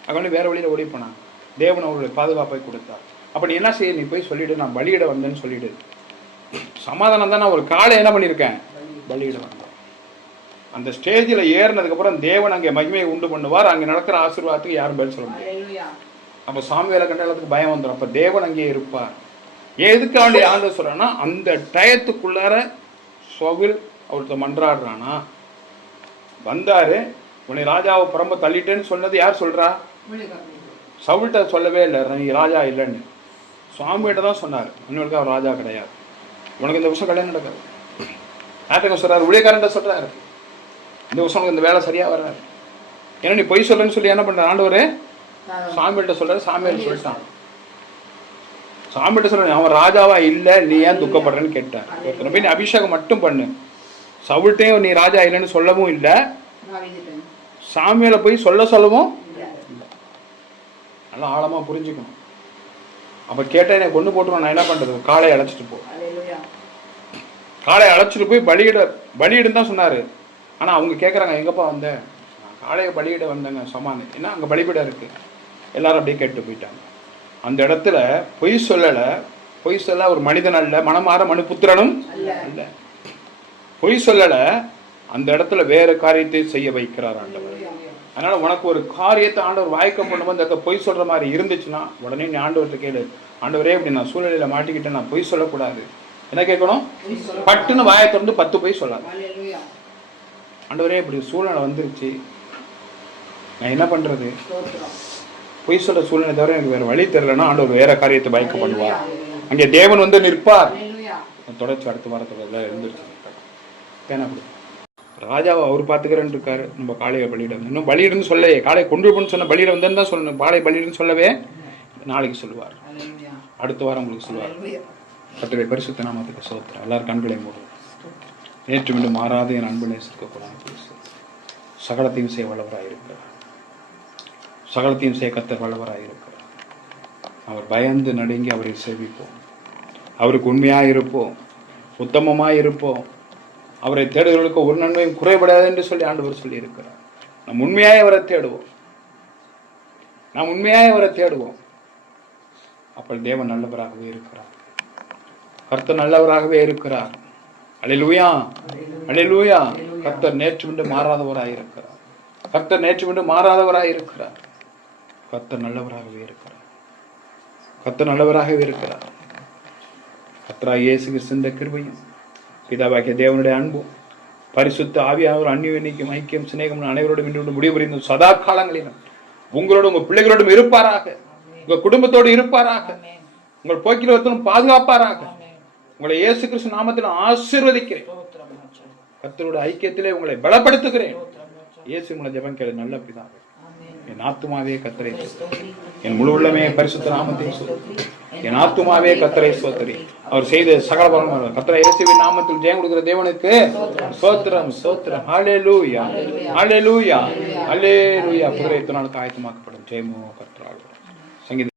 அங்கே வேற வழியில ஓடி போனாங்க. தேவன் அவர்களுடைய பாதுகாப்பை கொடுத்தார். அப்ப நீ என்ன செய்ய, நீ போய் சொல்லிடு, நான் பலியிட வந்தேன்னு சொல்லிடு. சமாதானம் தான். நான் ஒரு காலை என்ன பண்ணியிருக்கேன், பலியிட வந்தேன். அந்த ஸ்டேஜில் ஏறினதுக்கு அப்புறம் தேவன் அங்கே மகிமையை உண்டு பண்ணுவார். அங்கே நடக்கிற ஆசீர்வாதத்துக்கு யாரும் பதில் சொல்ல முடியாது. அப்போ சாமுவேலை கண்ட எல்லாத்துக்கு பயம் வந்துடும். அப்போ தேவன் அங்கே இருப்பார். எதுக்காண்டி ஆண்டவர் சொல்றான்னா, அந்த டயத்துக்குள்ளார சவுல் அவர்கிட்ட மன்றாடுறானா வந்தாரு. உன்னை ராஜாவை புறம்ப தள்ளிட்டேன்னு சொன்னது யார் சொல்றா? சவுல்கிட்ட சொல்லவே இல்லை நீ ராஜா இல்லைன்னு. சுவாமிகிட்ட தான் சொன்னார். இன்னொருக்கு அவர் ராஜா கிடையாது, உனக்கு இந்த வருஷம் கல்யாணம் நடக்காது. யார்கிட்ட சொல்றாரு? ஊழியக்காரன் சொல்றாரு, இந்த வருஷம் உனக்கு இந்த வேலை சரியா வர்றாரு. ஏன்னா நீ பொய் சொல்றேன்னு சொல்லி என்ன பண்ற ஆண்டவரே சாமிகிட்ட சொல்றாரு. சாமியார் சொல்லிட்டான். சாமிகிட்ட சொல்ற அவன் ராஜாவா இல்லை, நீ ஏன் துக்கப்படுறேன்னு கேட்டார். போய் நீ அபிஷேகம் மட்டும் பண்ணு. சவுல்ட்டையும் நீ ராஜா இல்லைன்னு சொல்லவும் இல்லை, சாமியால போய் சொல்லவும் இல்லை. நல்லா ஆழமா புரிஞ்சுக்கணும். அப்ப கேட்டா என்னை கொண்டு போட்டுருவோம், நான் என்ன பண்றது? காளையை அழைச்சிட்டு போ. காளையை அழைச்சிட்டு போய் பலியிடுன்னு தான் சொன்னாரு. ஆனா அவங்க கேட்கறாங்க, எங்கப்பா வந்த? நான் காளையை பலியிட வந்தேங்க. சமானு ஏன்னா அங்க பலிபீடம் இருக்கு. எல்லாரும் அப்படியே கேட்டு போயிட்டாங்க. அந்த இடத்துல பொய் சொல்ல ஒரு மனிதன் அல்ல, மனமாற மனுபுத்திரனும் அல்ல. பொய் சொல்லல, அந்த இடத்துல வேற காரியத்தை செய்ய வைக்கிறார் ஆண்டவர். அதனால உனக்கு ஒரு காரியத்தை ஆண்டவர் வாய்க்க பண்ணும்போது அந்த பொய் சொல்ற மாதிரி இருந்துச்சுன்னா உடனே நீ ஆண்டவர்கிட்ட கேளு, ஆண்டவரே இப்படி நான் சூழ்நிலையில மாட்டிக்கிட்டேன், நான் பொய் சொல்லக்கூடாது. என்ன கேட்கணும்? பட்டுன்னு வாயை திறந்து 10 பொய் சொல்லாது. ஆண்டவரே இப்படி சூழ்நிலை வந்துருச்சு, நான் என்ன பண்றது? பொய் சொல்ற சூழ்நிலை தவிர எனக்கு வேற வழி தெரியலன்னா ஆண்டவர் வேற காரியத்தை பயக்க பண்ணுவார். அங்கே தேவன் வந்து நிற்பார். தொடர்ச்சி அடுத்த வாரத்தோட இருந்துருச்சு. ராஜாவை அவர் பார்த்துக்கிறேன்னு இருக்காரு. நம்ம காளையை பலியிட இன்னும் பலியிடுன்னு சொல்லவே, காளையை கொண்டு போன்னு சொன்ன பலியிட வந்தேன்னு தான் சொல்லணும். காளை பலியிடுன்னு சொல்லவே நாளைக்கு சொல்லுவார், அடுத்த வாரம் உங்களுக்கு சொல்லுவார். கர்த்தருடைய பரிசுத்த நாமத்துக்கு ஸ்தோத்திரம். எல்லாரும் கண்களை மூடும். நேற்று மீண்டும் மாறாத என் அன்பு நேசிக்கக்கூடாது. சகலத்தையும் செய்ய வல்லவராயிருக்கிறார். சகலத்தையும் செய்ய கர்த்தர் வல்லவராயிருக்கிறார். அவர் பயந்து நடுங்கி அவரை சேவிப்போம். அவருக்கு உண்மையாக இருப்போம், உத்தமமாக இருப்போம். அவரை தேடுகிறவர்களுக்கு ஒரு நன்மையும் குறைபடாது என்று சொல்லி ஆண்டவர் சொல்லி இருக்கிறார். நாம் உண்மையாய் அவரை தேடுவோம். நாம் உண்மையாய் அவரை தேடுவோம். அப்படி தேவன் நல்லவராகவே இருக்கிறார். கர்த்தர் நல்லவராகவே இருக்கிறார். அல்லேலூயா, அல்லேலூயா. கர்த்தர் நேற்று விட்டு மாறாதவராய் இருக்கிறார். கர்த்தர் நேற்று விட்டு மாறாதவராய் இருக்கிறார். கர்த்தர் நல்லவராகவே இருக்கிறார். கர்த்தர் நல்லவராகவே இருக்கிறார். கர்த்தராகிய இயேசு கிறிஸ்துவின் கிருபையும் பிதாவாகிய தேவனுடைய அன்பும் பரிசுத்த ஆவியானவர் அந்நியனிக்கும் ஐக்கியம் சிநேகம் அனைவரோடும் இன்று முடிவு புரிந்து சதா காலங்களிலும் உங்களோடு உங்க பிள்ளைகளோடும் இருப்பாராக. உங்க குடும்பத்தோடு இருப்பாராக. உங்கள் போக்கில் ஒருத்தரும் பாதுகாப்பாராக. உங்களை இயேசு கிறிஸ்து நாமத்தில் ஆசீர்வதிக்கிறேன். கர்த்தரோட ஐக்கியத்திலே உங்களை பலப்படுத்துகிறேன். இயேசு உங்களை ஜெபம் கேளு நல்ல பிதாவே. என் ஆத்துமாவே கர்த்தரை ஸ்தோத்திரி. என் முழு உள்ளமே பரிசுத்த நாமத்தை ஸ்தோத்திரி. என் ஆத்துமாவே கர்த்தரை ஸ்தோத்திரி. அவர் செய்த சகல பலன்கள் கர்த்தர் இயேசுவின் நாமத்தில் ஜெயம் கொடுக்கிற தேவனுக்கு ஸ்தோத்திரம், ஸ்தோத்திரம். ஹல்லேலூயா, ஹல்லேலூயா, ஹல்லேலூயா. புதிய நாளுக்கு ஆயத்தமாக்கப்படும் ஜெயமோ கர்த்தரால். சங்கீத